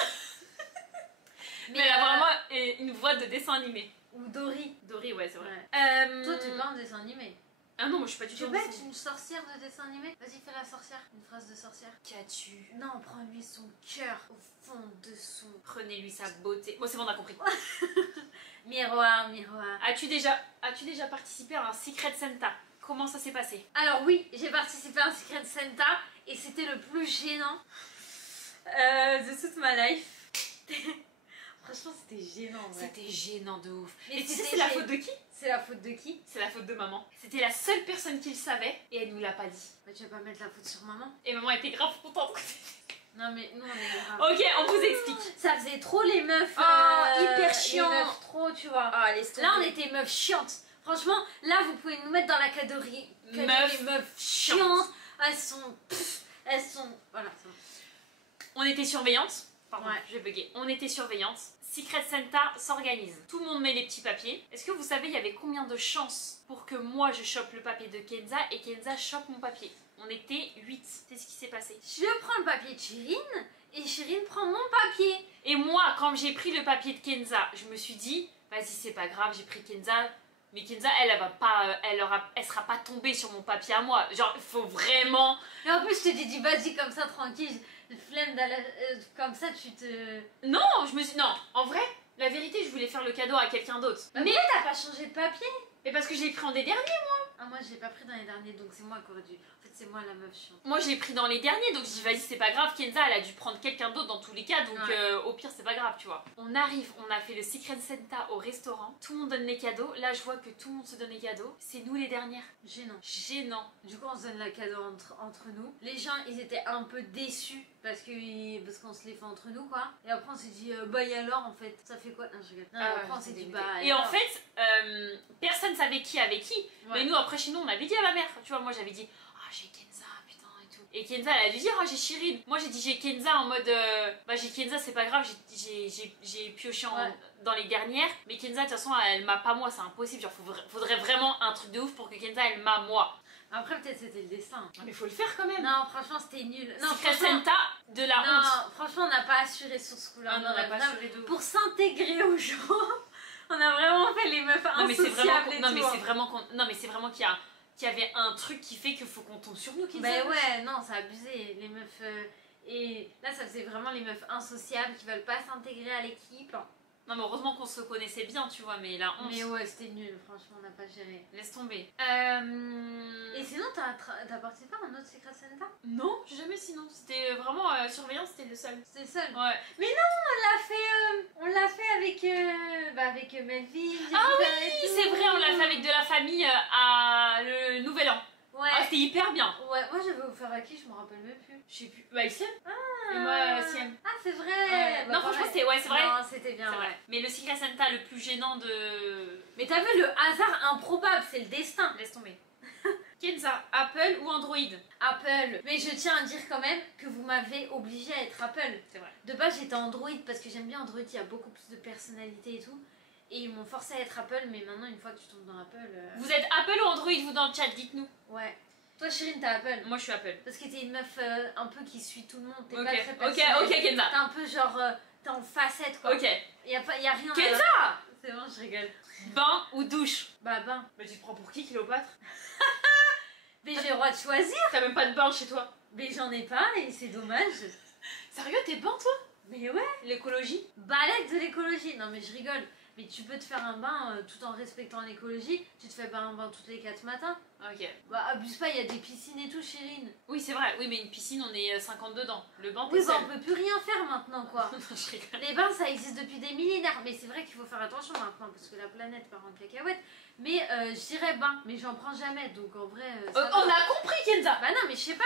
Mais elle a vraiment une voix de dessin animé. Ou Dory. Dory, ouais, c'est vrai. Ouais. Toi, t'es pas un dessin animé. Ah non, moi je suis pas du Tu tout. veux être une sorcière de dessin animé? Vas-y, fais la sorcière. Une phrase de sorcière. Qu'as-tu? Non, prends-lui son cœur au fond de son. Prenez-lui sa beauté. Bon, c'est bon, on a compris. Miroir. As-tu déjà participé à un Secret Santa? Comment ça s'est passé? Alors oui, j'ai participé à un Secret Santa et c'était le plus gênant de toute ma life. Franchement, c'était gênant. Ouais. C'était gênant de ouf. Mais et tu sais, c'est la faute de qui? C'est la faute de qui? C'est la faute de maman. C'était la seule personne qui le savait et elle nous l'a pas dit. Bah, tu vas pas mettre la faute sur maman? Et maman était grave contente. Non, mais nous, on est grave. Ok, on vous explique. Ça faisait trop les meufs. Hyper chiant. Les meufs trop, tu vois. Là, on était meufs chiantes. Franchement, là, vous pouvez nous mettre dans la catégorie meufs chiantes. Elles sont. Voilà. On était surveillantes. Pardon, ouais. j'ai bugué. On était surveillantes. Secret Santa s'organise. Tout le monde met les petits papiers. Est-ce que vous savez, il y avait combien de chances pour que moi je chope le papier de Kenza et Kenza chope mon papier? On était 8. C'est ce qui s'est passé. Je prends le papier de Chirine et Chirine prend mon papier. Et moi, quand j'ai pris le papier de Kenza, je me suis dit, vas-y, c'est pas grave, j'ai pris Kenza. Mais Kenza, elle va pas, elle sera pas tombée sur mon papier à moi. Genre, il faut vraiment... Et en plus, je te dis, vas-y, comme ça, tranquille. Flemme d'aller... comme ça, tu te... Non, je me suis... Non, en vrai, la vérité, je voulais faire le cadeau à quelqu'un d'autre. Bah, mais t'as pas changé de papier? Mais parce que je l'ai pris en des derniers, moi. Ah, moi, je l'ai pas pris dans les derniers, donc c'est moi qui aurais dû... En fait, c'est moi la meuf chiante. Moi, je l'ai pris dans les derniers, donc je dis, vas-y, c'est pas grave. Kenza, elle a dû prendre quelqu'un d'autre dans tous les cas, donc au pire, c'est pas grave, tu vois. On arrive, on a fait le Secret Santa au restaurant. Tout le monde donne les cadeaux. Là, je vois que tout le monde se donne les cadeaux. C'est nous les dernières. Gênant. Gênant. Du coup, on se donne le cadeau entre nous. Les gens, ils étaient un peu déçus parce qu'on se les fait entre nous, quoi. Et après, on s'est dit, bah, et alors, en fait, ça fait quoi? Non, je rigole. Non, après, on s'est dit, bah. Et en fait, personne savait qui avec qui. Ouais. Mais nous, après, chez nous, on avait dit à ma mère. Tu vois, moi, j'avais dit, ah, j'ai Kenza, putain, et tout. Et Kenza, elle a dû dire, ah, j'ai Chirine. Moi, j'ai dit, j'ai Kenza en mode, bah, j'ai Kenza, c'est pas grave, j'ai pioché dans les dernières. Mais Kenza, de toute façon, elle m'a pas moi, c'est impossible. Genre, faudrait vraiment un truc de ouf pour que Kenza, elle m'a moi. Après, peut-être c'était le dessin. Mais faut le faire quand même. Non, franchement, c'était nul. Non, Secret Santa de la honte. Non, franchement, on n'a pas assuré sur ce coup-là. Non, on n'a pas assuré de ouf. Pour s'intégrer aux gens, on a vraiment fait les meufs insociables. Non, mais c'est vraiment qu'il y avait un truc qui fait qu'il faut qu'on tombe sur nous. Bah ouais, non, c'est abusé. Les meufs... et là, ça faisait vraiment les meufs insociables qui veulent pas s'intégrer à l'équipe. Non, mais heureusement qu'on se connaissait bien, tu vois, mais la honte. Mais ouais, c'était nul, franchement, on n'a pas géré. Laisse tomber. Et sinon, t'as participé à un autre Secret Santa? Non, jamais sinon. C'était vraiment surveillance, c'était le seul. C'était le seul? Ouais. Mais non, on l'a fait avec Melville. Ah oui, c'est vrai, on l'a fait avec de la famille à le Nouvel An. Ouais. Ah, c'était hyper bien. Ouais, moi j'avais offert à qui, je me rappelle même plus. Je sais plus. Bah, Etienne. Ah. Et moi, Sienne. Ah, c'est vrai. Ouais. Bah, non, franchement, c'était ouais, c'est vrai. Non, c'était bien. Vrai. Mais le Secret Santa le plus gênant de. Mais t'as vu le hasard improbable, c'est le destin. Laisse tomber. Kenza, Apple ou Android? Apple. Mais je tiens à dire quand même que vous m'avez obligée à être Apple. C'est vrai. De base, j'étais Android parce que j'aime bien Android, il y a beaucoup plus de personnalité et tout. Et ils m'ont forcé à être Apple, mais maintenant, une fois que tu tombes dans Apple. Vous êtes Apple ou Android, vous dans le chat, dites-nous. Ouais. Toi, Chirine, t'as Apple. Moi, je suis Apple. Parce que t'es une meuf un peu qui suit tout le monde. T'es pas très personnelle. Ok, Kenza. T'es un peu genre. T'es en facette, quoi. Ok. Y a rien. Kenza! C'est bon, je rigole. Bain ou douche? Bah, bain. Mais tu te prends pour qui, Cléopâtre? Mais j'ai le droit de choisir. T'as même pas de bain chez toi. Mais j'en ai pas et c'est dommage. Sérieux, t'es bain, toi? Mais ouais. L'écologie? Balèque de l'écologie. Non, mais je rigole. Mais tu peux te faire un bain tout en respectant l'écologie. Tu te fais pas un bain toutes les 4 matins. Ok. Bah, abuse pas, il y a des piscines et tout, Chirine. Oui, c'est vrai. Oui, mais une piscine, on est 50 dedans. Le bain, oui, bah, on peut plus rien faire maintenant, quoi. Je rigole. Les bains, ça existe depuis des millénaires. Mais c'est vrai qu'il faut faire attention maintenant parce que la planète part en cacahuète. Mais je dirais bain, mais j'en prends jamais. Donc en vrai. On a compris, Kenza! Bah, non, mais je sais pas.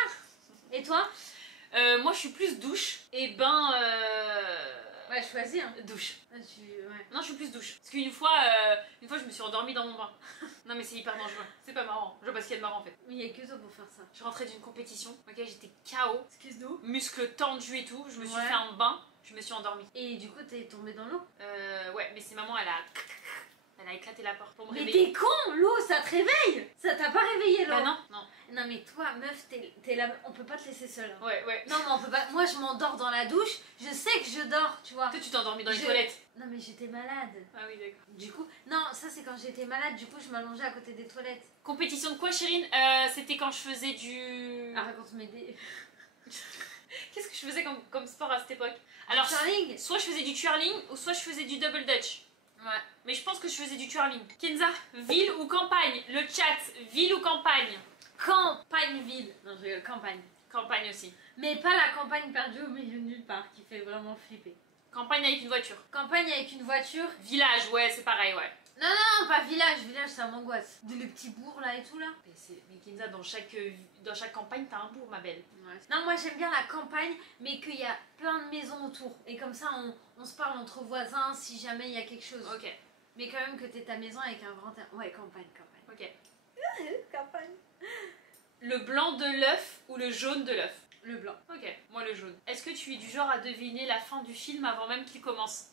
Et toi? Moi, je suis plus douche. Et bain. Ouais, choisis, hein. Douche. Ouais. Non, je suis plus douche. Parce qu'une fois, je me suis endormie dans mon bain. Non, mais c'est hyper dangereux. C'est pas marrant. Je vois pas ce qu'il y a de marrant en fait. Mais il y a que toi pour faire ça. Je rentrais d'une compétition. Ok, j'étais KO. Excuse-nous. Muscles tendus et tout. Je me suis fait un bain. Je me suis endormie. Et du coup, t'es tombée dans l'eau? Ouais, mais c'est maman, elle a éclaté la porte pour me réveiller. réveiller. Mais t'es con, l'eau, ça te réveille. Ça t'a pas réveillé, l'eau? Bah non. Non, mais toi, meuf, t'es là. On peut pas te laisser seule. Hein. Ouais. Non, mais on peut pas. Moi, je m'endors dans la douche. Je sais que je dors, tu vois. Toi, tu t'es endormie dans les toilettes. Non, mais j'étais malade. Ah oui, d'accord. Du coup, non, ça c'est quand j'étais malade. Du coup, je m'allongeais à côté des toilettes. Compétition de quoi, Chirine? C'était quand je faisais du. Ah, raconte-moi des. Qu'est-ce que je faisais comme sport à cette époque? Alors, twirling. Soit je faisais du twirling ou soit je faisais du double dutch. Ouais. Mais je pense que je faisais du twirling. Kenza, ville ou campagne? Le chat, ville ou campagne? Campagne-ville. Non, je rigole, campagne. Campagne aussi. Mais pas la campagne perdue au milieu de nulle part qui fait vraiment flipper. Campagne avec une voiture. Campagne avec une voiture. Village, ouais, c'est pareil, ouais. Non, pas village. Village, ça m'angoisse. Les petits bourgs là et tout là. Mais Kenza, dans chaque campagne, t'as un bourg, ma belle. Ouais. Non, moi j'aime bien la campagne, mais qu'il y a plein de maisons autour. Et comme ça, on se parle entre voisins si jamais il y a quelque chose. Ok. Mais quand même que t'aies ta maison avec un grand... Ouais, campagne. Ok. Campagne. Le blanc de l'œuf ou le jaune de l'œuf? Le blanc. Ok, moi le jaune. Est-ce que tu es du genre à deviner la fin du film avant même qu'il commence?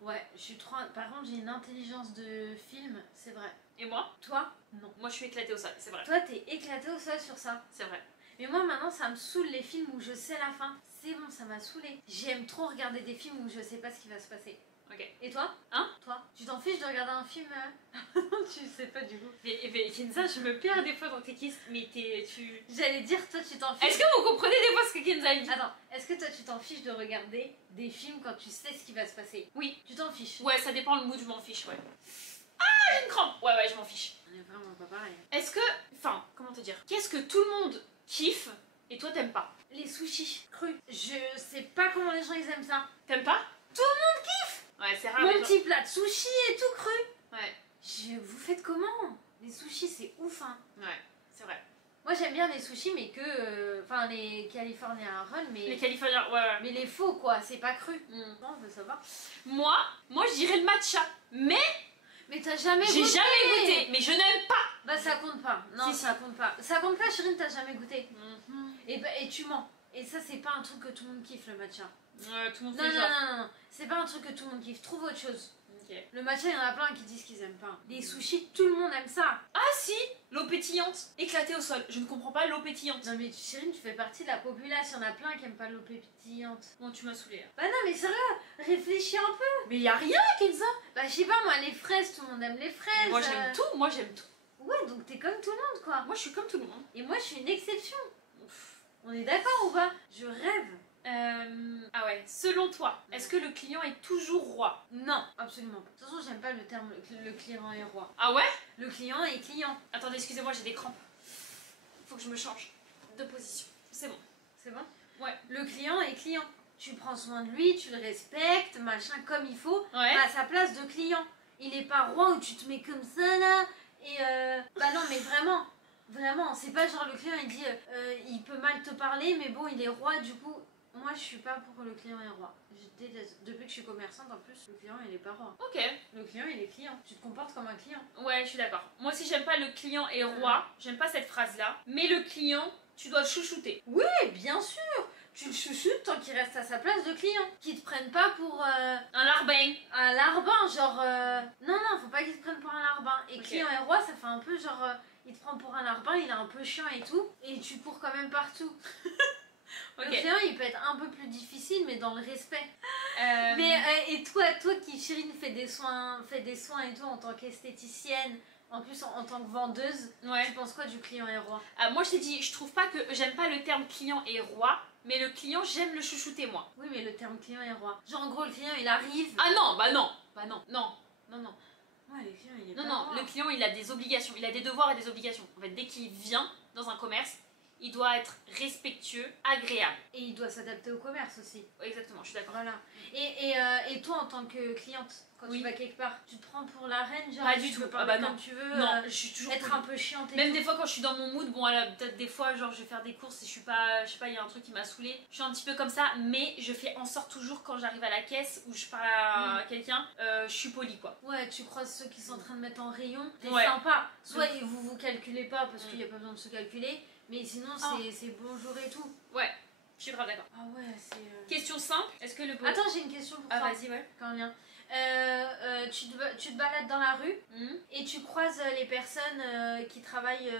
Ouais, je suis trop... Par contre, j'ai une intelligence de film, c'est vrai. Et moi? Toi? Non. Moi je suis éclatée au sol, c'est vrai. Toi, t'es éclatée au sol sur ça. C'est vrai. Mais moi maintenant ça me saoule les films où je sais la fin. C'est bon, ça m'a saoulé. J'aime trop regarder des films où je sais pas ce qui va se passer. Ok. Et toi? Hein? Toi? Tu t'en fiches de regarder un film tu sais pas du coup. Mais Kenza, je me perds des fois dans tes questions. Mais tu... J'allais dire, toi tu t'en fiches. Est-ce que vous comprenez des fois ce que Kenza dit? Attends, est-ce que toi tu t'en fiches de regarder des films quand tu sais ce qui va se passer? Oui. Tu t'en fiches? Ouais, ça dépend le mood, je m'en fiche, ouais. Ah, j'ai une crampe! Ouais, je m'en fiche. On est vraiment pas pareil. Est-ce que... Enfin, comment te dire? Qu'est-ce que tout le monde kiffe et toi t'aimes pas? Les sushis crus. Je sais pas comment les gens ils aiment ça. T'aimes pas? Tout le monde kiffe! Ouais, c'est rare. Mon petit plat de sushi et tout cru. Ouais. Vous faites comment? Les sushis c'est ouf hein. Ouais, c'est vrai. Moi j'aime bien les sushis mais que... Enfin les California Roll mais... Les Californiens, ouais. Mais les faux quoi, c'est pas cru. Mm. Bon, on veut savoir. Moi je dirais le matcha. Mais t'as jamais goûté. j'ai jamais goûté. Mais je n'aime pas. Bah ça compte pas. Non, Si, ça compte pas. Ça compte pas, Chérine, t'as jamais goûté. Mm-hmm. Et tu mens. Et ça, c'est pas un truc que tout le monde kiffe, le matcha. Ouais, tout le monde Non, fait non, genre. non. C'est pas un truc que tout le monde kiffe. Trouve autre chose. Ok. Le matcha, il y en a plein qui disent qu'ils aiment pas. Les sushis, tout le monde aime ça. Ah si, l'eau pétillante, éclatée au sol. Je ne comprends pas l'eau pétillante. Non, mais Chérine, tu fais partie de la population. Il y en a plein qui aiment pas l'eau pétillante. Bon, tu m'as saoulé. Bah non, mais sérieux, réfléchis un peu. Mais y a rien, Kenza. Bah, je sais pas, moi, les fraises, tout le monde aime les fraises. Moi j'aime tout, moi j'aime tout. Ouais, donc t'es comme tout le monde, quoi. Moi je suis comme tout le monde. Et moi, je suis une exception. On est d'accord ou pas? Je rêve. Ah ouais, selon toi, est-ce que le client est toujours roi? Non, absolument pas. De toute façon, j'aime pas le terme le client est roi. Ah ouais? Le client est client. Attendez, excusez-moi, j'ai des crampes. Faut que je me change de position. C'est bon. C'est bon? Ouais. Le client est client. Tu prends soin de lui, tu le respectes, machin, comme il faut. Ouais. À sa place de client. Il est pas roi où tu te mets comme ça là. Et bah non, mais vraiment. Vraiment, c'est pas genre le client il dit il peut mal te parler, mais bon, il est roi, du coup. Moi, je suis pas pour le client est roi. Je déteste. Depuis que je suis commerçante, en plus, le client, il est pas roi. Ok. Le client, il est client. Tu te comportes comme un client. Ouais, je suis d'accord. Moi aussi, j'aime pas le client est roi. J'aime pas cette phrase-là. Mais le client, tu dois le chouchouter. Oui, bien sûr. Tu le chouchoutes tant qu'il reste à sa place de client. Qu'ils te prennent pas pour... Un larbin. Un larbin, genre... Non, faut pas qu'ils te prennent pour un larbin. Et Ok. client et roi, ça fait un peu genre... il te prend pour un larbin, il est un peu chiant et tout. Et tu cours quand même partout. Ok. Le client, il peut être un peu plus difficile, mais dans le respect. Mais Mais et toi qui, Chérine, fait des soins et tout en tant qu'esthéticienne, en plus en tant que vendeuse, ouais. tu penses quoi du client et roi? Moi, je t'ai dit, je trouve pas que j'aime pas le terme client et roi, mais le client, j'aime le chouchouter moi. Oui, mais le terme client et roi. Genre en gros, le client, il arrive... Ah non, bah non, non. Ouais, le client, il est Non, pas non, roi. le client il a des obligations, il a des devoirs et des obligations. En fait, dès qu'il vient dans un commerce, il doit être respectueux, agréable. Et il doit s'adapter au commerce aussi. Ouais, exactement, je suis d'accord. Voilà. Et toi, en tant que cliente, quand Oui. tu vas quelque part, tu te prends pour la reine, genre Pas du tu tout. peux parler Ah bah non. comme tu veux, Non, je suis toujours être polie. un peu chiante et Même tout. des fois quand je suis dans mon mood, bon peut-être des fois genre je vais faire des courses et je suis pas, je sais pas, il y a un truc qui m'a saoulée. Je suis un petit peu comme ça, mais je fais en sorte toujours quand j'arrive à la caisse ou je parle à quelqu'un, je suis polie quoi. Ouais, tu croises ceux qui sont en train de mettre en rayon, t'es Ouais. sympa. Soit vous calculez pas parce qu'il n'y a pas besoin de se calculer, mais sinon c'est bonjour et tout. Ouais, je suis grave d'accord. Ah ouais, c'est... Question simple, est-ce que le beau... Attends, j'ai une question pour Ah toi. vas-y, ouais. Quand lien. Tu te balades dans la rue et tu croises les personnes qui travaillent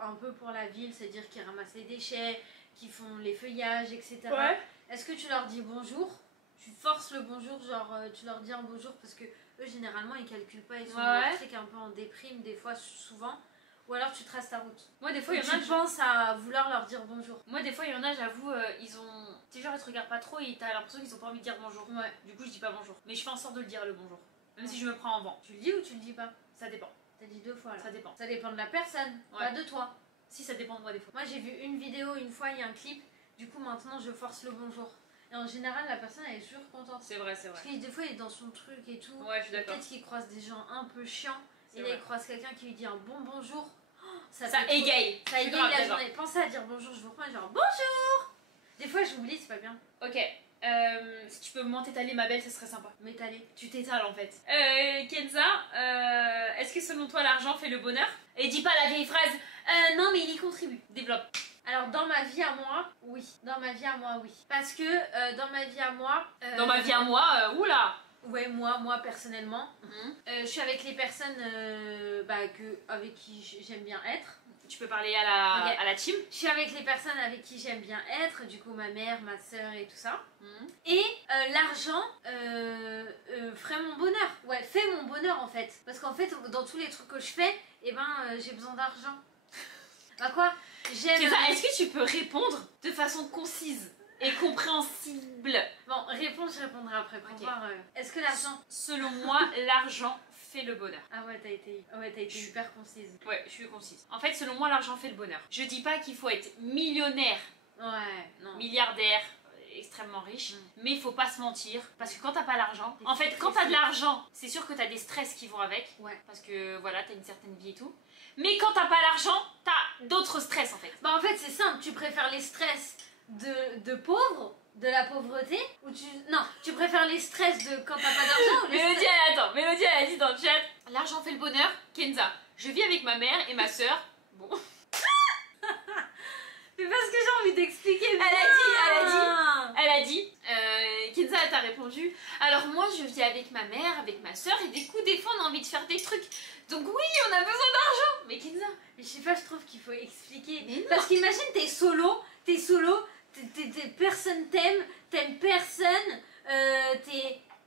un peu pour la ville, c'est-à-dire qui ramassent les déchets, qui font les feuillages, etc. Ouais. Est-ce que tu leur dis bonjour? Tu forces le bonjour, genre tu leur dis un bonjour parce que eux généralement ils calculent pas, ils sont dans leur truc un peu en déprime des fois, souvent. Ou alors tu traces ta route. Moi des fois il y en a... Tu penses à vouloir leur dire bonjour. Moi des fois il y en a, j'avoue, ils ont... Tu sais genre ils te regardent pas trop et t'as l'impression qu'ils ont pas envie de dire bonjour. Ouais. Du coup je dis pas bonjour. Mais je fais en sorte de le dire le bonjour. Même si je me prends en vent. Tu le dis ou tu le dis pas? Ça dépend. T'as dit 2 fois là. Ça dépend. Ça dépend de la personne, Ouais. pas de toi. Si ça dépend de moi des fois. Moi j'ai vu une vidéo une fois, il y a un clip, du coup maintenant je force le bonjour. Et en général la personne elle est toujours contente. C'est vrai, c'est vrai. Parce que des fois il est dans son truc et tout. Ouais, je suis d'accord. Peut-être qu'il croise des gens un peu chiants. Et là il croise quelqu'un qui lui dit un bon bonjour. Oh, Ça égaye. Ça égaye la journée. Pensez à dire bonjour, je vous reprends genre bonjour. Des fois j'oublie, c'est pas bien. Ok. Si tu peux moins t'étaler ma belle, ça serait sympa. M'étaler. Tu t'étales en fait. Kenza, est-ce que selon toi l'argent fait le bonheur? Et dis pas la vieille phrase non mais il y contribue. Développe. Alors dans ma vie à moi, oui. Dans ma vie à moi, oui. Parce que dans ma vie à moi... Dans ma vie à moi, oula. Ouais, moi personnellement. Je suis avec les personnes avec qui j'aime bien être. Tu peux parler à la team. Je suis avec les personnes avec qui j'aime bien être, du coup ma mère, ma soeur et tout ça. Et l'argent ferait mon bonheur. Ouais, fait mon bonheur en fait. Parce qu'en fait, dans tous les trucs que je fais, eh ben j'ai besoin d'argent. Bah quoi? Est-ce que tu peux répondre de façon concise et compréhensible? Bon, je répondrai après pour voir. Est-ce que l'argent... Selon moi, l'argent fait le bonheur. Ah ouais, t'as été hyper concise. Ouais, je suis concise. En fait, selon moi, l'argent fait le bonheur. Je dis pas qu'il faut être millionnaire, milliardaire, extrêmement riche, mais il faut pas se mentir, parce que quand t'as pas l'argent, en fait, quand t'as de l'argent, c'est sûr que t'as des stress qui vont avec, parce que voilà, t'as une certaine vie et tout. Mais quand t'as pas l'argent, t'as d'autres stress en fait. Bah en fait, c'est simple, tu préfères les stress de pauvres, de la pauvreté, ou tu préfères les stress de quand t'as pas d'argent ou les Mélodie, Mélodie, elle a dit dans le chat, l'argent fait le bonheur. Kenza, je vis avec ma mère et ma soeur. Bon. Mais parce que j'ai envie d'expliquer. Elle a dit, Kenza, elle t'a répondu. Alors moi, je vis avec ma mère, avec ma soeur, et des fois, on a envie de faire des trucs. Donc oui, on a besoin d'argent. Mais Kenza, je sais pas, je trouve qu'il faut expliquer. Parce qu'imagine, t'es solo, personne t'aimes personne,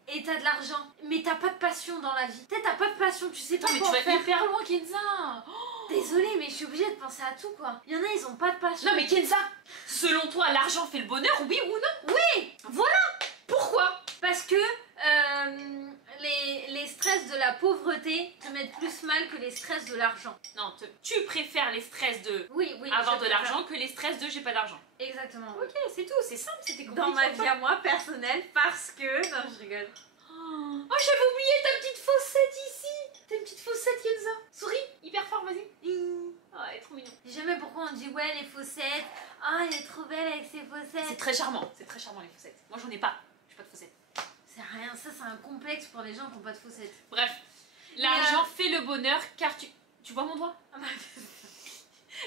et t'as de l'argent, mais t'as pas de passion dans la vie. T'as pas de passion, tu sais pas quoi faire. Tu vas hyper loin, Kenza. Désolée, mais je suis obligée de penser à tout quoi. Il y en a, ils ont pas de passion. Non mais Kenza, selon toi, l'argent fait le bonheur, oui ou non? Oui. Voilà. Pourquoi? Parce que les stress de la pauvreté te mettent plus mal que les stress de l'argent. Non, tu préfères les stress de oui, avoir de l'argent que les stress de j'ai pas d'argent. Exactement. Ok, c'est tout, c'est simple, c'était compliqué. Dans ma vie à moi personnelle, parce que... Non, je rigole. Oh, j'avais oublié ta petite fossette ici. T'as une petite fossette, Kenza. Souris, hyper fort, vas-y. Oh, elle est trop mignon. J'ai jamais pourquoi on dit ouais les fossettes. Ah, elle est trop belle avec ses fossettes. C'est très charmant les fossettes. Moi j'en ai pas, j'ai pas de fossettes. C'est rien, ça c'est un complexe pour les gens qui n'ont pas de fossettes. Bref, l'argent fait le bonheur car tu vois mon doigt?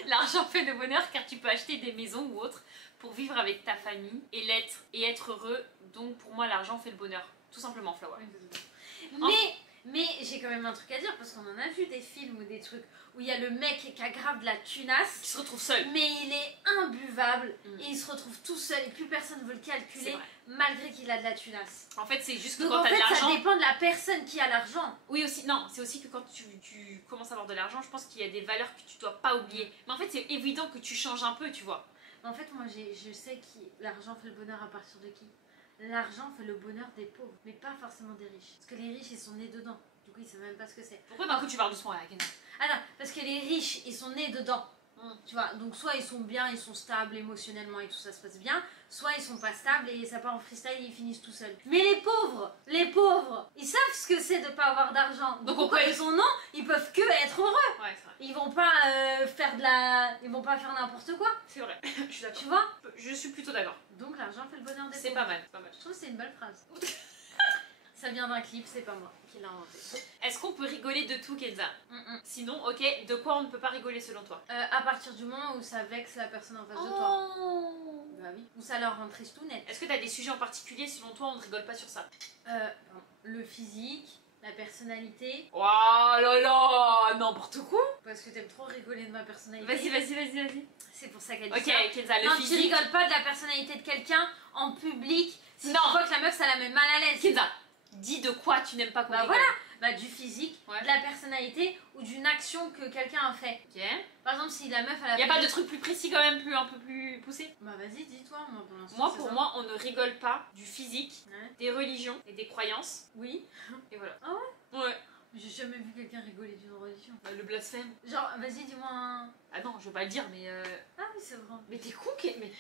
L'argent fait le bonheur car tu peux acheter des maisons ou autres pour vivre avec ta famille et être heureux. Donc pour moi l'argent fait le bonheur. Tout simplement, Flower. Mais j'ai quand même un truc à dire parce qu'on en a vu des films ou des trucs où il y a le mec qui a grave de la tunasse, qui se retrouve seul, mais il est imbuvable et il se retrouve tout seul et plus personne ne veut le calculer malgré qu'il a de la tunasse. En fait, c'est juste que donc quand t'as de l'argent, ça dépend de la personne qui a l'argent. Oui aussi, non, c'est aussi que quand tu commences à avoir de l'argent, je pense qu'il y a des valeurs que tu dois pas oublier. Mais en fait, c'est évident que tu changes un peu, tu vois. En fait, moi, je sais que l'argent fait le bonheur à partir de qui? L'argent fait le bonheur des pauvres, mais pas forcément des riches. Parce que les riches, ils sont nés dedans. Du coup, ils savent même pas ce que c'est. Pourquoi d'un coup tu parles doucement là, Kenza? Ah non, parce que les riches, ils sont nés dedans. Tu vois, donc soit ils sont bien, ils sont stables émotionnellement et tout ça se passe bien, soit ils sont pas stables et ça part en freestyle et ils finissent tout seuls. Mais les pauvres, ils savent ce que c'est de pas avoir d'argent. Donc pourquoi ils sont non, ils peuvent que être heureux. Ouais, c'est vrai. Ils vont pas ils vont pas faire n'importe quoi. C'est vrai, je suis d'accord. Tu vois? Je suis plutôt d'accord. Donc l'argent fait le bonheur des pauvres. C'est pas mal, c'est pas mal. Je trouve que c'est une belle phrase. Ça vient d'un clip, c'est pas moi qui l'ai inventé. Est-ce qu'on peut rigoler de tout, Kenza? Sinon, ok, de quoi on ne peut pas rigoler selon toi? À partir du moment où ça vexe la personne en face de toi. Bah oui. Ou ça leur rend tristounette. Est-ce que tu as des sujets en particulier selon toi, on ne rigole pas sur ça? Le physique, la personnalité. Oh là là, n'importe quoi. Parce que t'aimes trop rigoler de ma personnalité. Vas-y. C'est pour ça qu'elle dit ça. Ok, Kenza, le physique. Non, tu rigoles pas de la personnalité de quelqu'un en public. Si tu vois que la meuf, ça la met mal à l'aise. Kenza, dis de quoi tu n'aimes pas qu'on rigole. Voilà, bah du physique, de la personnalité ou d'une action que quelqu'un a fait. Ok. Par exemple, si la meuf elle a y a pas de truc plus précis quand même, un peu plus poussé? Bah vas-y, dis-toi, moi pour l'instant. Moi, pour moi, on ne rigole pas du physique, des religions et des croyances. Oui. Et voilà. Ah ouais? Ouais. J'ai jamais vu quelqu'un rigoler d'une religion. Le blasphème. Genre, vas-y, dis-moi un... Ah non, je veux pas le dire, mais Ah oui, c'est vrai. Mais t'es con, mais...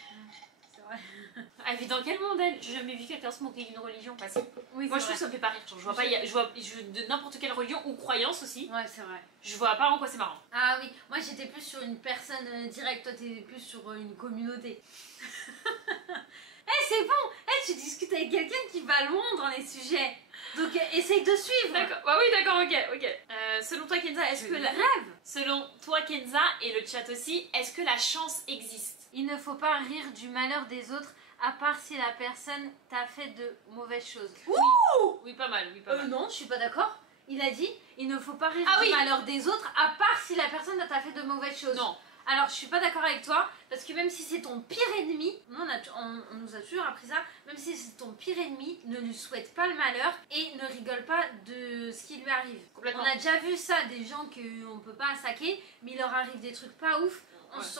C'est vrai. Elle vit dans quel monde, elle? J'ai jamais vu quelqu'un se moquer d'une religion, pas si. Oui, moi, je trouve que ça me fait pas rire. Genre, je vois de n'importe quelle religion ou croyance aussi. Ouais, c'est vrai. Je vois pas en quoi c'est marrant. Ah oui, moi j'étais plus sur une personne directe, toi t'es plus sur une communauté. C'est bon, tu discutes avec quelqu'un qui va loin dans les sujets. Donc essaye de suivre. D'accord, bah oui d'accord, ok. Selon toi Kenza, est-ce que Selon toi Kenza et le chat aussi, est-ce que la chance existe? Il ne faut pas rire du malheur des autres, à part si la personne t'a fait de mauvaises choses. Oui, pas mal, non, je suis pas d'accord. Il a dit, il ne faut pas rire du malheur des autres, à part si la personne t'a fait de mauvaises choses. Non. Alors, je suis pas d'accord avec toi, parce que même si c'est ton pire ennemi, on nous a toujours appris ça, même si c'est ton pire ennemi, ne lui souhaite pas le malheur et ne rigole pas de ce qui lui arrive. On a déjà vu ça, des gens qu'on peut pas saquer, mais il leur arrive des trucs pas ouf,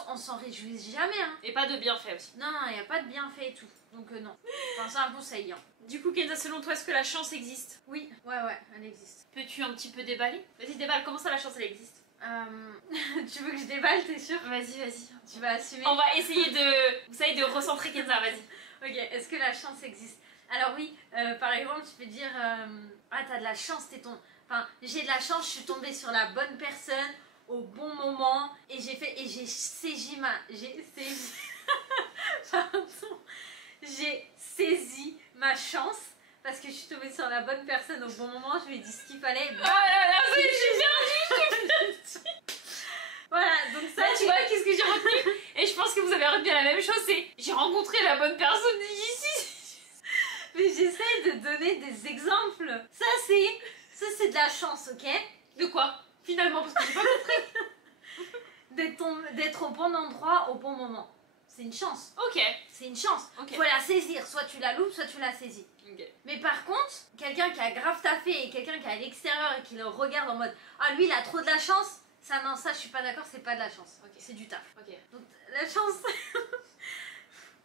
on s'en réjouit jamais. Hein. Et pas de bienfait aussi. Non, il n'y a pas de bienfait et tout. Donc non. Enfin, c'est un conseil. Hein. Du coup, Kenza, selon toi, est-ce que la chance existe? Oui, ouais, elle existe. Peux-tu un petit peu déballer? Vas-y, déballe, comment ça la chance elle existe? Tu veux que je déballe, t'es sûre? Vas-y. Tu vas assumer? On va essayer de recentrer Kenza, vas-y. Ok, est-ce que la chance existe? Alors oui, par exemple, tu peux dire ah, t'as de la chance, Enfin, j'ai de la chance, je suis tombée sur la bonne personne au bon moment et j'ai saisi Pardon. J'ai saisi ma chance parce que je suis tombée sur la bonne personne au bon moment, je lui ai dit ce qu'il fallait. Oh là là, je suis perdue. Voilà, donc ça, tu vois, qu'est-ce que j'ai retenu? Et je pense que vous avez retenu la même chose, c'est j'ai rencontré la bonne personne ici. Mais j'essaie de donner des exemples. Ça c'est de la chance, ok? De quoi? Finalement, parce que j'ai pas compris. D'être au bon endroit au bon moment. C'est une chance. Ok. C'est une chance. Okay. Faut la saisir. Soit tu la loupes, soit tu la saisis. Okay. Mais par contre, quelqu'un qui a grave taffé et quelqu'un qui est à l'extérieur et qui le regarde en mode ah lui il a trop de la chance, ça non, ça je suis pas d'accord, c'est pas de la chance. Okay. C'est du taf. Okay. Donc la chance.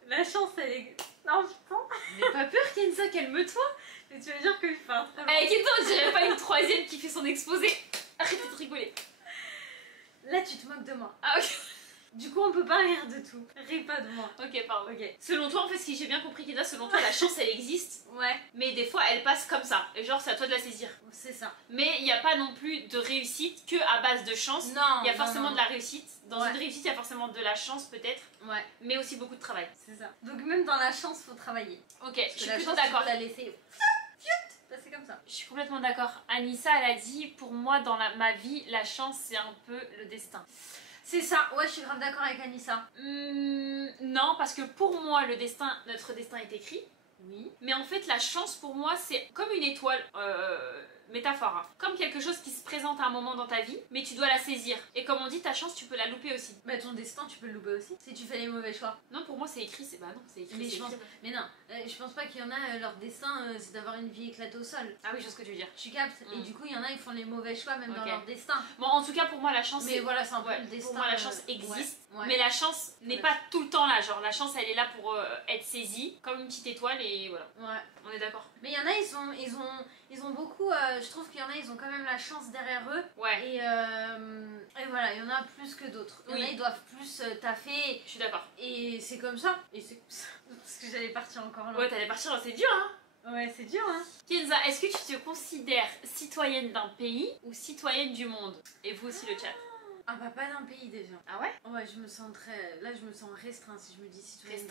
La chance elle est. Non putain. N'aie pas peur Kenza, calme-toi. Mais tu veux dire que je parle très bien. Kenza, on dirait pas une troisième qui fait son exposé. Arrêtez de rigoler. Là tu te moques de moi. Ah ok. Du coup on peut pas rire de tout. Ris pas de moi. Ok, pardon. Okay. Selon toi, en fait, ce que j'ai bien compris, Kenza, selon toi, la chance elle existe. Ouais. Mais des fois elle passe comme ça. Et genre c'est à toi de la saisir. C'est ça. Mais il n'y a pas non plus de réussite que à base de chance. Non. Il y a forcément de la réussite. Dans une réussite, il y a forcément de la chance peut-être. Ouais. Mais aussi beaucoup de travail. C'est ça. Donc même dans la chance, faut travailler. Ok, parce je suis plutôt d'accord. Tu peux la laisser. C'est comme ça. Je suis complètement d'accord. Anissa, elle a dit, pour moi, dans ma vie, la chance, c'est un peu le destin. C'est ça, ouais, je suis grave d'accord avec Anissa. Non, parce que pour moi, notre destin est écrit. Oui. Mais en fait, la chance, pour moi, c'est comme une étoile, métaphore, hein. Comme quelque chose qui se présente à un moment dans ta vie, mais tu dois la saisir. Et comme on dit, ta chance, tu peux la louper aussi. Mais ton destin, tu peux le louper aussi, si tu fais les mauvais choix. Non, pour moi, c'est écrit, c'est écrit. Mais non, je pense pas qu'il y en a, leur destin, c'est d'avoir une vie éclatée au sol. Ah oui, je vois ce que tu veux dire. Tu captes. Et du coup, il y en a, ils font les mauvais choix, même dans leur destin. Bon, en tout cas, pour moi, la chance... Mais voilà, c'est un peu le destin. Pour moi, la chance existe, mais la chance n'est pas tout le temps là. Genre, la chance, elle est là pour être saisie, comme une petite étoile, et voilà. Ouais. On est d'accord. Mais il y en a, ils ont beaucoup, je trouve qu'il y en a, ils ont quand même la chance derrière eux. Ouais. Et voilà, il y en a plus que d'autres. Il y en a, ils doivent plus taffer. Je suis d'accord. Et c'est comme ça. Et c'est comme ça. Parce que j'allais partir encore là. Ouais, t'allais partir là, c'est dur, hein. Ouais, c'est dur, hein. Kenza, est-ce que tu te considères citoyenne d'un pays ou citoyenne du monde? Et vous aussi, le chat. Ah bah pas d'un pays déjà. Ah ouais? Ouais, je me sens très... Là, je me sens restreinte si je me dis citoyenne...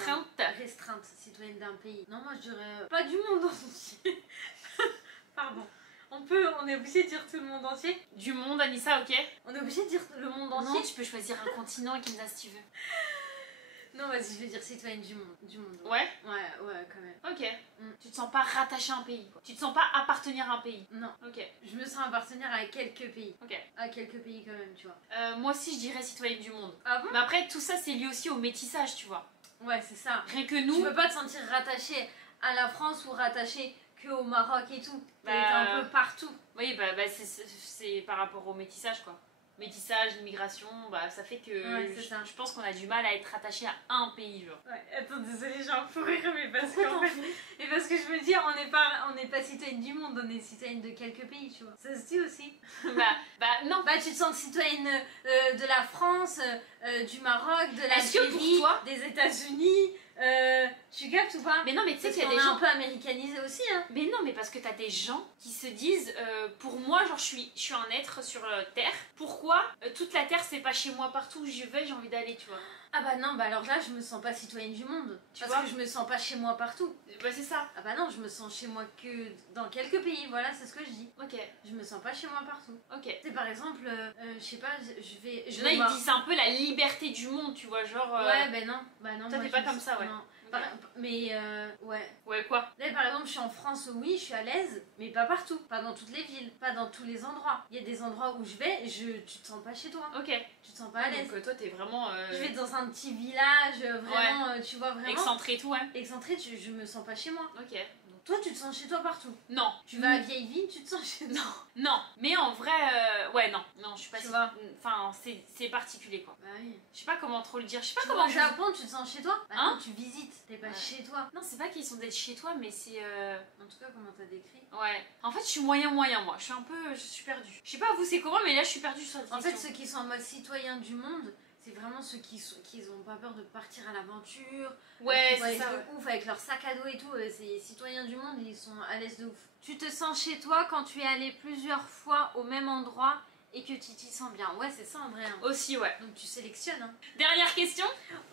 Restreinte, citoyenne d'un pays. Non, moi je dirais pas du monde entier. Pardon. On est obligé de dire tout le monde entier? Du monde, Anissa, ok? On est obligé de dire le monde entier? Non, tu peux choisir un continent, Kenza, si tu veux. Non, vas-y, je vais dire citoyenne du monde. Ouais? Ouais, quand même. Ok. Tu te sens pas rattachée à un pays, quoi. Tu te sens pas appartenir à un pays? Non. Ok. Je me sens appartenir à quelques pays. Ok. À quelques pays quand même, tu vois. Moi aussi, je dirais citoyenne du monde. Ah bon? Mais après, tout ça, c'est lié aussi au métissage, tu vois. Ouais, c'est ça. Rien que nous... Tu peux pas te sentir rattaché à la France ou rattaché que au Maroc et tout. T'es un peu partout. Oui, bah c'est par rapport au métissage, quoi. Métissage, l'immigration, bah ça fait que je pense qu'on a du mal à être rattaché à un pays, genre. Ouais, attends, désolée, j'ai un fou rire, mais parce qu'en fait... Et parce que je me dis, on n'est pas citoyenne du monde, on est citoyenne de quelques pays, tu vois. Ça se dit aussi. bah non. Bah tu te sens citoyenne de la France, du Maroc, de l'Algérie, des États-Unis... tu captes ou pas? Mais non, mais tu sais qu'il y a des gens un peu américanisés aussi, hein. Mais non, mais parce que t'as des gens qui se disent pour moi, genre je suis un être sur Terre. Pourquoi toute la Terre c'est pas chez moi, partout où je vais, j'ai envie d'aller, tu vois. Ah bah non, bah alors là je me sens pas citoyenne du monde. Parce que je me sens pas chez moi partout. Bah c'est ça. Ah bah non, je me sens chez moi que dans quelques pays, voilà, c'est ce que je dis. Ok. Je me sens pas chez moi partout. Ok. C'est par exemple, je sais pas, je vais... Là ils disent un peu la liberté du monde, tu vois, genre... Ouais, bah non. Toi t'es pas comme ça, ouais. Non. Mais ouais. Ouais, quoi? Là, par exemple, je suis en France, oui, je suis à l'aise, mais pas partout. Pas dans toutes les villes, pas dans tous les endroits. Il y a des endroits où je vais, tu te sens pas chez toi. Ok. Tu te sens pas à l'aise. Donc toi, t'es vraiment... Je vais dans un petit village, vraiment, tu vois, vraiment... Excentré et tout, ouais. Excentré, je me sens pas chez moi. Ok. Toi, tu te sens chez toi partout. Non. Tu vas à vieille ville, tu te sens chez toi. Non. Mais en vrai, ouais, non. Non, je suis pas... Tu vois. Enfin, c'est particulier, quoi. Bah oui. Je sais pas comment trop le dire. Je sais pas Tu comment... vas au Japon, tu te sens chez toi. Bah, Hein? quand tu visites, t'es pas chez toi. Non, c'est pas qu'ils sont d'être chez toi, mais c'est... En tout cas, comment t'as décrit. Ouais. En fait, je suis moyen, moi. Je suis un peu... Je suis perdue. Je sais pas, vous, c'est comment, mais là, je suis perdue sur cette En fait, question. ceux qui sont en mode citoyen du monde, c'est vraiment ceux qui ont pas peur de partir à l'aventure. Ouais, c'est c'est ça. de ouf avec leur sac à dos et tout. C'est citoyens du monde, ils sont à l'aise de ouf. Tu te sens chez toi quand tu es allé plusieurs fois au même endroit et que tu t'y sens bien. Ouais, c'est ça en vrai. Hein. Aussi, ouais. Donc tu sélectionnes. Hein. Dernière question.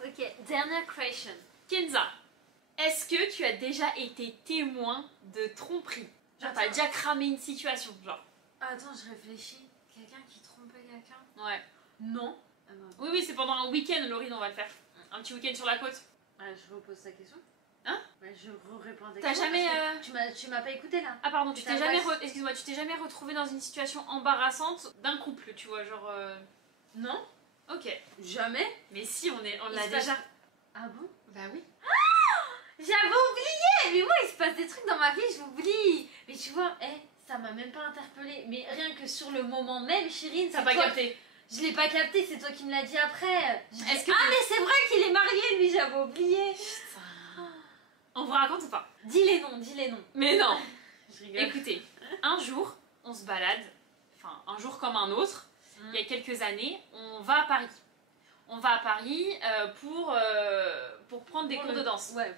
Ok, dernière question. Kenza, est-ce que tu as déjà été témoin de tromperie? Genre, t'as déjà cramé une situation, genre. Attends, je réfléchis. Quelqu'un qui trompait quelqu'un? Ouais. Non. Oui, c'est pendant un week-end, Laurine, on va le faire. Un petit week-end sur la côte. Je repose ta question. Hein? Je réponds à ta question. T'as jamais... Tu m'as pas écouté là. Ah pardon, tu t'es jamais... Excuse-moi, tu t'es jamais retrouvée dans une situation embarrassante d'un couple, tu vois, genre... Non. Ok. Jamais. Mais si, on l'a déjà... Ah bon? Bah oui. J'avais oublié. Mais moi, il se passe des trucs dans ma vie, j'oublie. Mais tu vois, ça m'a même pas interpellée. Mais rien que sur le moment même, Chirine, t'as pas capté. Je l'ai pas capté, c'est toi qui me l'as dit après. Est-ce que mais c'est vrai qu'il est marié, lui, j'avais oublié. Putain. On vous raconte ou pas? Dis les noms, dis les noms. Mais non. Je rigole. Écoutez, un jour, on se balade, enfin un jour comme un autre, il y a quelques années, on va à Paris. On va à Paris pour prendre des cours de danse. Ouais,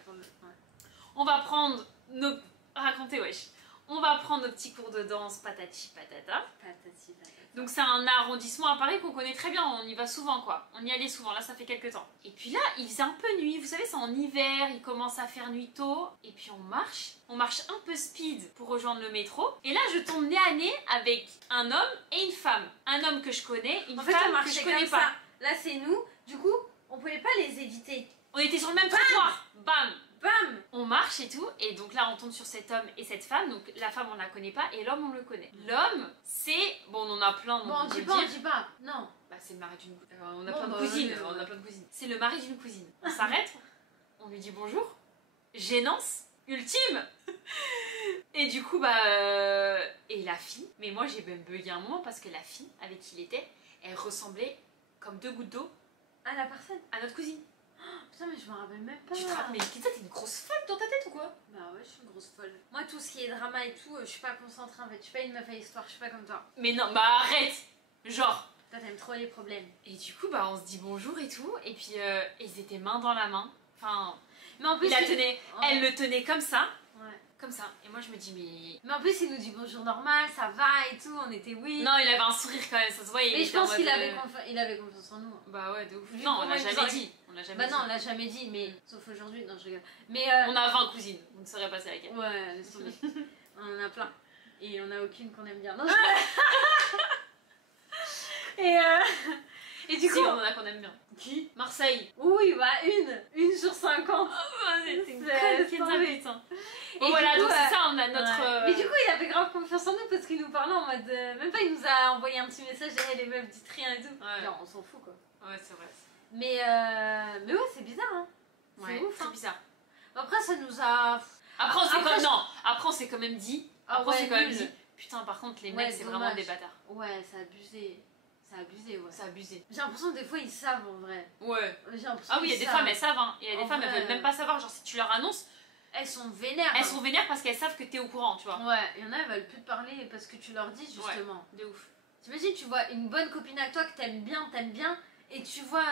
On va prendre nos... Racontez, wesh. On va prendre nos petits cours de danse patati patata. Patati patata. Donc c'est un arrondissement à Paris qu'on connaît très bien, on y va souvent quoi. On y allait souvent, là ça fait quelques temps. Et puis là, il faisait un peu nuit, vous savez c'est en hiver, il commence à faire nuit tôt. Et puis on marche un peu speed pour rejoindre le métro. Et là je tombe nez à nez avec un homme et une femme. Un homme que je connais, une femme que je connais pas. Là c'est nous, du coup on pouvait pas les éviter. On était sur le même trottoir, bam! Bam! On marche et tout, et donc là on tombe sur cet homme et cette femme, donc la femme on la connaît pas et l'homme on le connaît. L'homme, c'est... Bon on en a plein, bon on dit pas, non. Bah c'est le mari d'une... on a plein de cousines, on a plein de cousines. C'est le mari d'une cousine. On s'arrête, on lui dit bonjour, gênance ultime. Et du coup et la fille, mais moi j'ai même bugué un moment parce que la fille avec qui il était, elle ressemblait comme deux gouttes d'eau à la personne, à notre cousine. Putain mais je me rappelle même pas. Tu te rappelles, mais Kenza t'es une grosse folle dans ta tête ou quoi? Bah ouais je suis une grosse folle. Moi tout ce qui est drama et tout, je suis pas concentrée en fait, je suis pas une meuf à histoire, je suis pas comme toi. Mais non, bah arrête. Genre. Toi t'aimes trop les problèmes. Et du coup on se dit bonjour et tout, et puis ils étaient main dans la main. Enfin, mais en plus, elle le tenait comme ça. Ouais. Comme ça. Et moi je me dis mais en plus il nous dit bonjour normal, ça va et tout, on était oui. Non il avait un sourire quand même, ça se voyait. Mais je pense qu'il avait confiance en nous. Bah ouais de ouf. Non on l'a jamais dit. Bah non on l'a jamais dit, mais sauf aujourd'hui, non je rigole. Mais on a 20 cousines, vous ne serez passé avec elle. Ouais laisse tomber. On en a plein. Et on a aucune qu'on aime bien. Non, et du coup, si, on en a qu'on aime bien. Qui? Marseille. Oui, bah une sur 50. C'est une conne, putain. Et voilà, coup, donc c'est ça, on a notre... Mais du coup, il avait grave confiance en nous parce qu'il nous parlait en mode... même pas, il nous a envoyé un petit message, les meufs, dites rien et tout. Ouais. Genre, on s'en fout, quoi. Ouais, c'est vrai. Mais ouais, c'est bizarre, hein. Ouais, c'est ouf, c'est bizarre. Après, ça nous a... Après, on s'est quand même dit... Après, on s'est quand même dit... Putain, par contre, les mecs, c'est vraiment des bâtards. Ouais, c'est abusé. C'est abusé, ouais. C'est abusé. J'ai l'impression que des fois, ils savent, en vrai. Ouais. Ah oui, il y a des femmes, elles savent, hein. Il y a des femmes, elles veulent même pas savoir. Genre, si tu leur annonces... Elles sont vénères. Elles sont vénères parce qu'elles savent que t'es au courant, tu vois. Ouais, il y en a, elles veulent plus te parler parce que tu leur dis, justement. Ouais, de ouf. T'imagines, tu vois une bonne copine à toi que t'aimes bien, et tu vois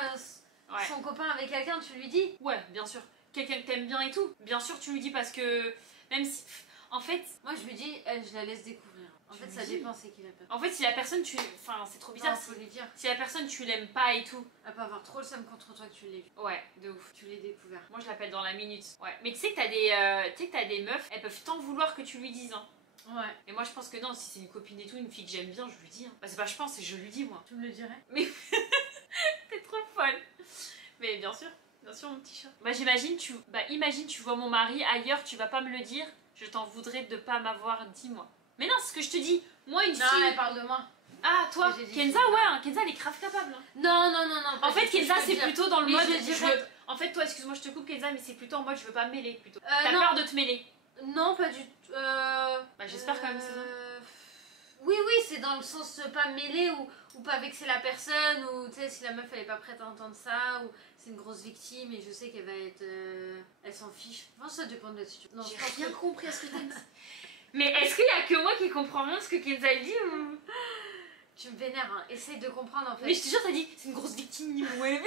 son copain avec quelqu'un, tu lui dis? Ouais, bien sûr. Quelqu'un que t'aimes bien et tout. Bien sûr, tu lui dis parce que... Même si... En fait... Moi, je lui dis, je la laisse découvrir. En fait, ça dépend, c'est qui la personne. En fait, si la personne, Enfin, c'est trop bizarre. Non, faut lui dire. Si la personne, tu l'aimes pas et tout... Elle peut avoir trop le seum contre toi que tu l'aies vu. Ouais, de ouf. Tu l'aies découvert. Moi, je l'appelle dans la minute. Ouais. Mais tu sais que t'as des meufs, elles peuvent tant vouloir que tu lui dises, hein. Ouais. Et moi, je pense que non, si c'est une copine et tout, une fille que j'aime bien, je lui dis. Hein. Bah, c'est pas je pense, c'est je lui dis, moi. Tu me le dirais? Mais... T'es trop folle. Mais bien sûr. Bien sûr, mon petit chat. Bah j'imagine, imagine tu vois mon mari ailleurs, tu vas pas me le dire, je t'en voudrais de pas m'avoir dit moi. Mais non, c'est ce que je te dis. Moi une fille... Non, elle parle de moi. Ah, toi, Kenza, ouais, hein, Kenza elle est grave capable. Hein. Non. En fait, Kenza c'est plutôt dans le mode... En fait, toi, excuse-moi, je te coupe Kenza, mais c'est plutôt en mode je veux pas me mêler plutôt. T'as peur de te mêler? Non, pas du tout. Bah j'espère quand même que c'est ça. Oui, c'est dans le sens pas mêler ou pas vexer la personne, ou tu sais, si la meuf elle est pas prête à entendre ça, ou c'est une grosse victime et je sais qu'elle va être. Elle s'en fiche. Enfin, ça dépend de la situation. Non, j'ai rien compris à ce que t'as dit. Mais est-ce qu'il y a que moi qui comprends rien ce que Kenza dit ou... Tu me vénères, hein. Essaye de comprendre en fait. Mais je te jure, t'as dit c'est une grosse victime, ouais.